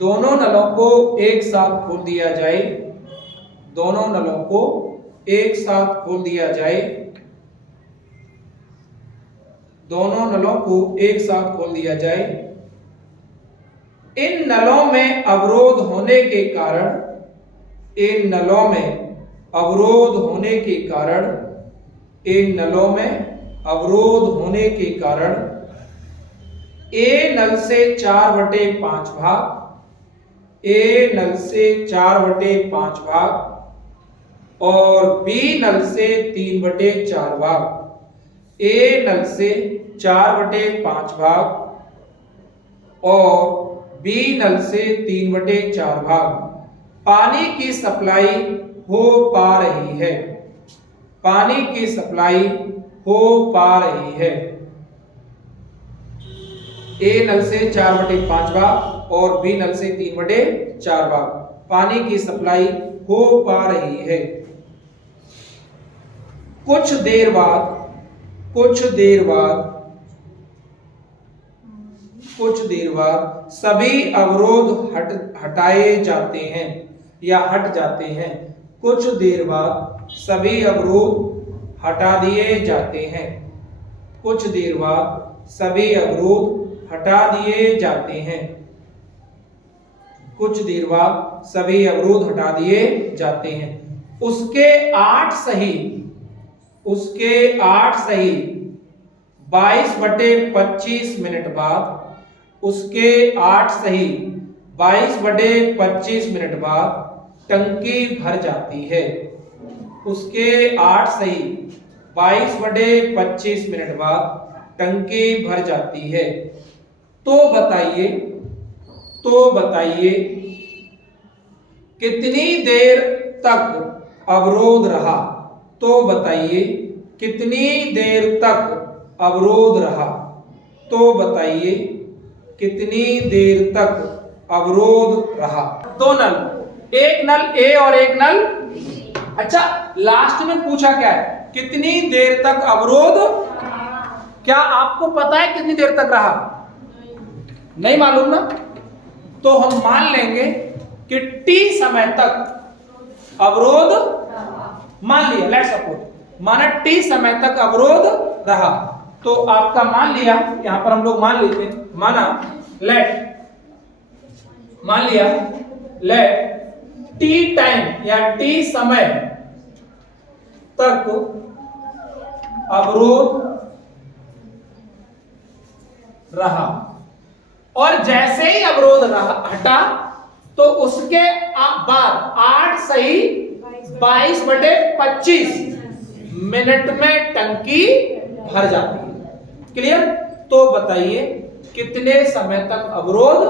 दोनों नलों को एक साथ खोल दिया जाए, दोनों नलों को एक साथ खोल दिया जाए, दोनों नलों को एक साथ खोल दिया जाए। इन नलों में अवरोध होने के कारण, इन नलों में अवरोध होने के कारण, इन नलों में अवरोध होने के कारण ए नल से 4/5 भाग, ए नल से 4/5 भाग और बी नल से 3/4 भाग, ए नल से 4/5 भाग और बी नल से 3/4 भाग पानी की सप्लाई हो पा रही है, पानी की सप्लाई हो पा रही है। ए नल से 4/5 भाग और बी नल से 3/4 भाग पानी की सप्लाई हो पा रही है। कुछ देर बाद, कुछ देर बाद, कुछ देर बाद सभी अवरोध हटाए जाते हैं या हट जाते हैं। कुछ देर बाद सभी अवरोध हटा दिए जाते हैं। कुछ देर बाद सभी अवरोध हटा दिए जाते हैं। कुछ देर बाद सभी अवरोध हटा दिए जाते हैं। उसके 8 सही, उसके 8 सही 22/25 मिनट बाद उसके 8 सही 22/25 मिनट बाद टंकी भर जाती है। उसके 8 सही 22/25 मिनट बाद टंकी भर जाती है। तो बताइए कितनी देर तक अवरोध रहा। तो बताइए कितनी देर तक अवरोध रहा। तो बताइए कितनी देर तक अवरोध रहा। दो नल, एक नल ए और एक नल। अच्छा, लास्ट में पूछा क्या है, कितनी देर तक अवरोध। क्या आपको पता है कितनी देर तक रहा? नहीं मालूम ना? तो हम मान लेंगे कि टी समय तक अवरोध मान लिया। लेट्स सपोज माना टी समय तक अवरोध रहा। तो आपका मान लिया, यहां पर हम लोग मान लेते हैं, मान लिया टी टाइम या टी समय तक अवरोध रहा, और जैसे ही अवरोध हटा तो उसके बाद 8 सही 22/25 मिनट में टंकी भर जाती है। क्लियर? तो बताइए कितने समय तक अवरोध।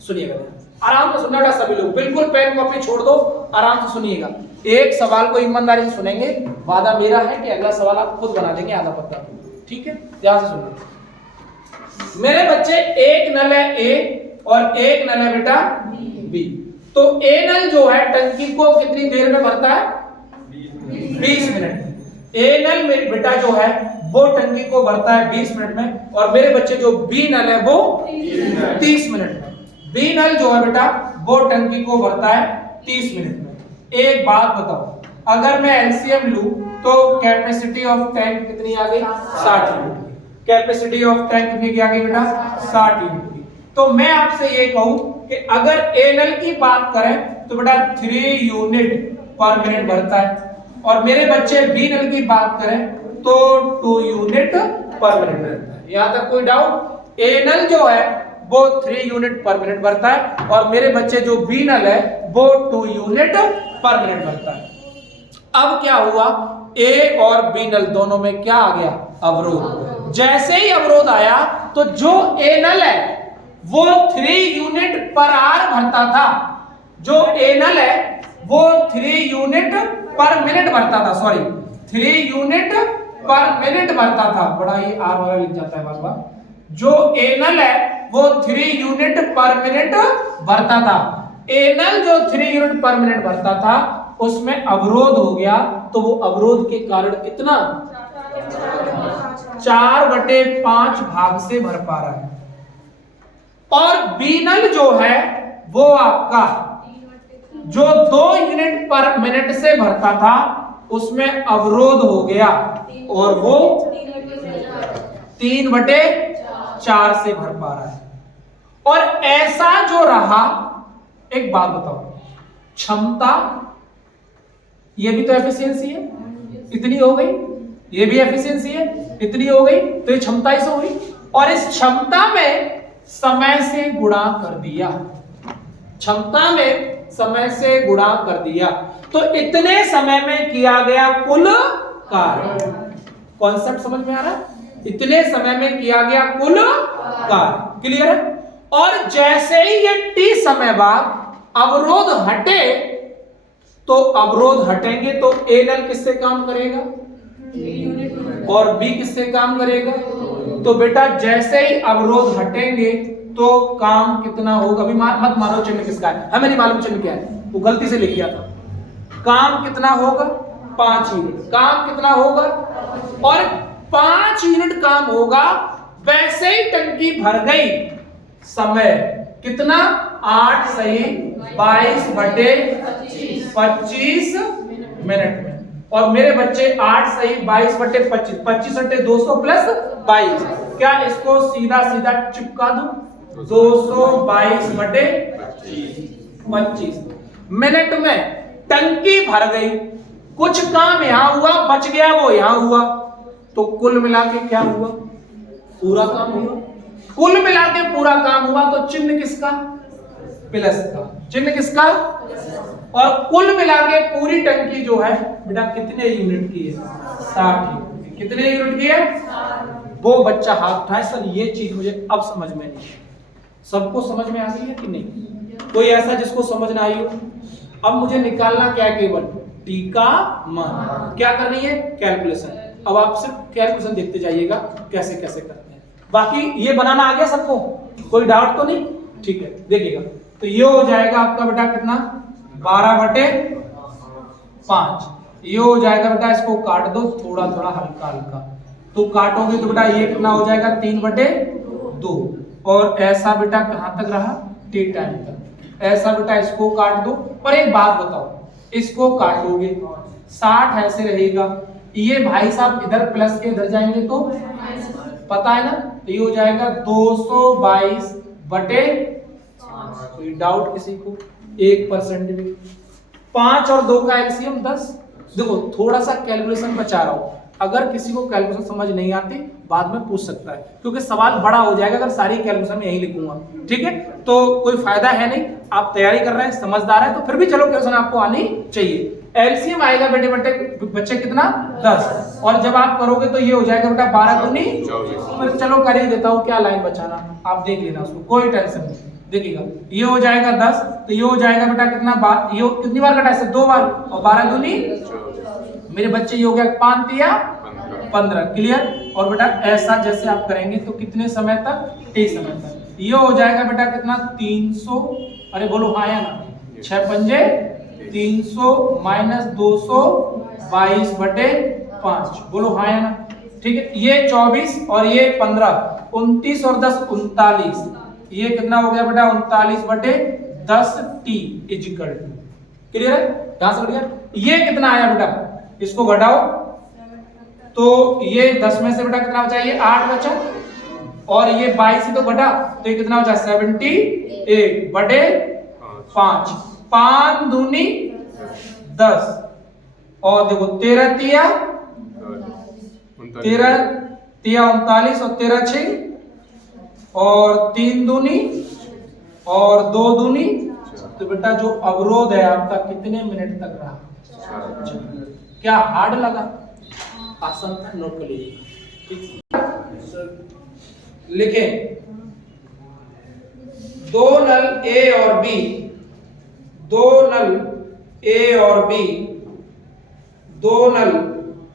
सुनिएगा, आराम से सुनना सभी लोग, बिल्कुल पेन कॉपी छोड़ दो, आराम से सुनिएगा। एक सवाल को ईमानदारी से सुनेंगे, वादा मेरा है कि अगला सवाल आप खुद बना देंगे आधा पत्ता। ठीक है, ध्यान से सुनिए। मेरे बच्चे, एक नल है ए और एक नल है बेटा बी। तो ए नल जो है टंकी को कितनी देर में भरता है? 20 मिनट। ए नल मेरे बेटा जो है वो टंकी को भरता है 20 मिनट में, और मेरे बच्चे जो बी नल है वो 30 मिनट में। बी नल जो है बेटा वो टंकी को भरता है 30 मिनट में। एक बात बताओ, अगर मैं एलसीएम लूं तो कैपेसिटी ऑफ टैंक कितनी आ गई? 60 यूनिट। कैपेसिटी ऑफ टैंक कितनी की आ गई बेटा? 60 यूनिट की। तो मैं आपसे ये कहूं कि अगर ए नल की बात करें तो बेटा 3 यूनिट पर मिनट भरता है, और मेरे बच्चे बी नल की बात करें तो 2 यूनिट पर मिनट भरता है। यहां तक कोई डाउट? ए नल जो है वो 3 यूनिट पर मिनट भरता है, और मेरे बच्चे जो बी नल है वो 2 यूनिट पर मिनट भरता है। अब क्या हुआ, ए और बी नल दोनों में क्या आ गया? अवरोध। जैसे ही अवरोध आया तो जो ए नल है वो 3 यूनिट पर आवर भरता था, जो ए नल है वो 3 यूनिट पर मिनट भरता था, 3 यूनिट पर मिनट भरता था। बड़ा ये आर वाला लिख जाता है बार बार। जो ए नल है वो 3 यूनिट पर मिनट भरता था। ए नल जो 3 यूनिट पर मिनट भरता था उसमें अवरोध हो गया, तो वो अवरोध के कारण कितना? 4/5 भाग से भर पा रहा है। और बी नल जो है वो आपका जो 2 यूनिट पर मिनट से भरता था उसमें अवरोध हो गया, और वो 3/4 से भर पा रहा है। और ऐसा जो रहा, एक बात बताओ, क्षमता, ये भी तो एफिशिएंसी है, इतनी हो गई, ये भी एफिशिएंसी है, इतनी हो गई, तो ये क्षमता ही से हुई। और इस क्षमता में समय से गुणा कर दिया, क्षमता में समय से गुणा कर दिया, तो इतने समय में किया गया कुल कार्य। कॉन्सेप्ट समझ में आ रहा है? इतने समय में किया गया कुल कार्य। क्लियर है? और जैसे ही ये टी समय बाद अवरोध हटे, तो अवरोध हटेंगे तो ए नल किससे काम करेगा और बी किससे काम करेगा? तो बेटा जैसे ही अवरोध हटेंगे तो काम कितना होगा? अभी मत मानो चिन्ह किसका है, हमें नहीं मालूम चिन्ह क्या है, वो गलती से लिख गया था। काम कितना होगा? 5 यूनिट। काम कितना होगा? और 5 यूनिट काम होगा। वैसे ही टंकी भर गई। समय कितना? 8 सही 22/25 मिनट में। और मेरे बच्चे 8 सही 22/25, 25/200 प्लस 22। क्या इसको सीधा सीधा चिपका दूं? 222/25 मिनट में टंकी भर गई। कुछ काम यहां हुआ, बच गया वो यहां हुआ, तो कुल मिला के क्या हुआ? पूरा काम हुआ। कुल मिला के पूरा काम हुआ तो चिन्ह किसका? प्लस का। चिन्ह किसका? और कुल मिला के पूरी टंकी जो है बेटा कितने यूनिट की है? 60 यूनिट। कितने यूनिट की है? वो बच्चा हाथ उठाए, सर ये चीज मुझे अब समझ में नहीं। सबको समझ में आ गई है कि नहीं? कोई ऐसा जिसको समझ ना आई हो? अब मुझे निकालना क्या है? केवल टी का मान। क्या करनी है? कैलकुलेशन। अब आप सिर्फ कैलकुलेशन देखते जाइएगा कैसे कैसे करते हैं। बाकी ये बनाना आ गया सबको? कोई डाउट तो नहीं? ठीक है, देखिएगा। तो ये हो जाएगा आपका बेटा कितना? 12/5। ये हो जाएगा बेटा, इसको काट दो थोड़ा थोड़ा हल्का हल्का, तो काटोगे तो बेटा ये कितना हो जाएगा? 3/2। और ऐसा बेटा कहां तक रहा? टी टाइम तक। ऐसा बेटा इसको काट दो। पर एक बात बताओ, इसको काटोगे 60 ऐसे रहेगा, ये भाई साहब इधर प्लस के इधर जाएंगे तो पता है ना, तो ये हो जाएगा 222/5। कोई डाउट किसी को? 1% भी। 5 और 2 का एलसीएम 10। देखो थोड़ा सा कैलकुलेशन बचा रहा हूं, अगर किसी को कैलकुलेशन समझ नहीं आती बाद में पूछ सकता है, क्योंकि सवाल बड़ा हो जाएगा अगर सारी कैलकुलेशन में यही लिखूंगा। ठीक है, तो कोई फायदा है नहीं। आप तैयारी कर रहे हैं, समझदार है, तो फिर भी चलो कैलकुलेशन आपको आनी चाहिए। एलसीएम आएगा बेटे बच्चे कितना? 10। और जब आप करोगे तो ये हो जाएगा बेटा 12 दूनी 24। चलो कर ही देता हूँ, क्या लाइन बचाना, आप देख लेना उसको, कोई टेंशन नहीं। देखिएगा ये हो जाएगा 10, तो ये हो जाएगा बेटा कितना बार? ये कितनी बार कटा? 2 बार। और 12 दूनी मेरे बच्चे ये हो गया 5 तिया 15। क्लियर? और बेटा ऐसा जैसे आप करेंगे तो कितने समय तक? टी समय तक। ये हो जाएगा बेटा कितना? 300। अरे बोलो हाँ या ना? 6 पंजे 300 माइनस 222/5। बोलो हाँ या ना? ठीक है, ये 24 और ये 15, 29 और 10 39। ये कितना हो गया बेटा? 39/10 टी इजिकल टू। क्लियर है? यहां से क्लियर? ये कितना आया बेटा? इसको घटाओ तो ये 10 में से बेटा कितना बचा? ये 8 बचा, और ये 22 से तो घटा, तो ये कितना बचा? 78/5। 5 दूनी 10, और देखो 13 तिया 39 और 13 6, और 3 दूनी और 2 दूनी, तो बेटा जो अवरोध है आपका कितने मिनट तक रहा? क्या हार्ड लगा? आसान था, नोट कर लीजिए। लिखें, 2 नल ए और बी, 2 नल ए और बी, 2 नल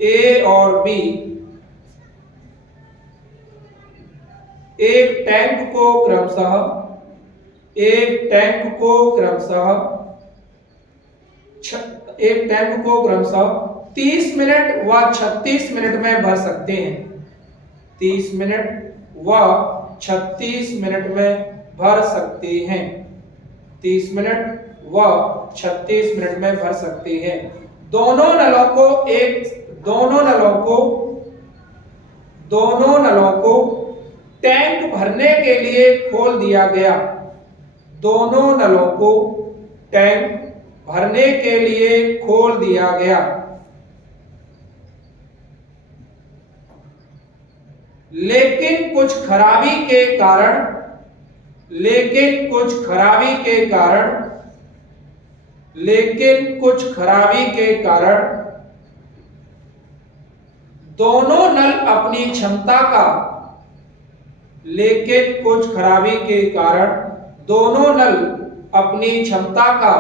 ए और बी एक टैंक को क्रमशः 30 मिनट व 36 मिनट में भर सकते हैं। 30 मिनट व 36 मिनट में भर सकते हैं। 30 मिनट व 36 मिनट में भर सकते हैं। दोनों नलों को टैंक भरने के लिए खोल दिया गया। दोनों नलों को टैंक भरने के लिए खोल दिया गया, लेकिन कुछ खराबी के कारण दोनों नल अपनी क्षमता का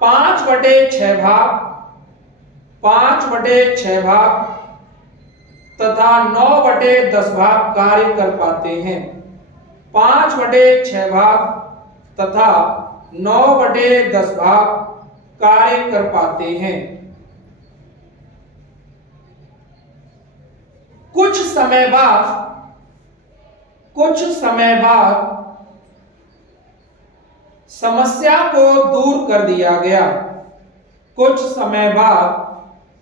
5/6 भाग तथा 9/10 भाग कार्य कर पाते हैं। 5/6 भाग तथा 9/10 भाग कार्य कर पाते हैं। कुछ समय बाद समस्या को दूर कर दिया गया। कुछ समय बाद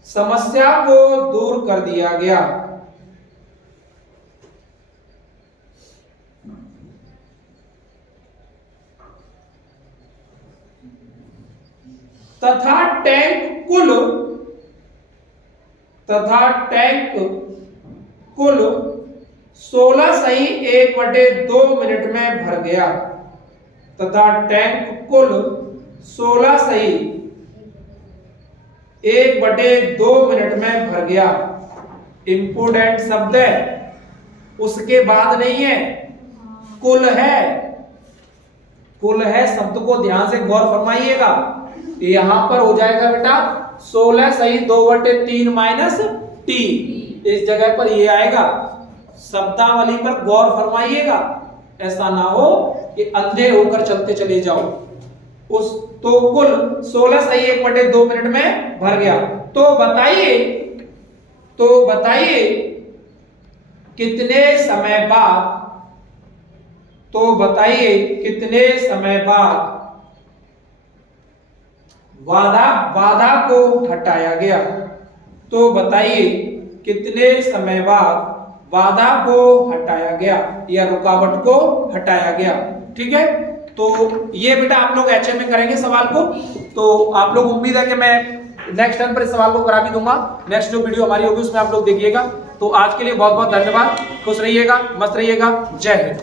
समस्या को दूर कर दिया गया तथा टैंक कुल तथा टैंक कुल 16 सही 1/2 मिनट में भर गया, तथा टैंक कुल 16 सही 1/2 मिनट में भर गया। इंपोर्टेंट शब्द है, उसके बाद नहीं है, कुल है। कुल है शब्द को ध्यान से गौर फरमाइएगा। यहां पर हो जाएगा बेटा 16 सही 2/3 माइनस टी, इस जगह पर ये आएगा। शब्दावली पर गौर फरमाइएगा, ऐसा ना हो कि अंधे होकर चलते चले जाओ। उस तो कुल 16 सही 1/2 मिनट में भर गया। तो बताइए कितने समय बाद, तो बताइए कितने समय बाद बाधा को हटाया गया। तो बताइए कितने समय बाद बाधा को हटाया गया या रुकावट को हटाया गया। ठीक है, तो ये बेटा आप लोग एचए में करेंगे सवाल को। तो आप लोग, उम्मीद है कि मैं नेक्स्ट टाइम पर इस सवाल को करा भी दूंगा। नेक्स्ट जो वीडियो हमारी होगी उसमें आप लोग देखिएगा। तो आज के लिए बहुत बहुत धन्यवाद। खुश रहिएगा, मस्त रहिएगा। जय हिंद।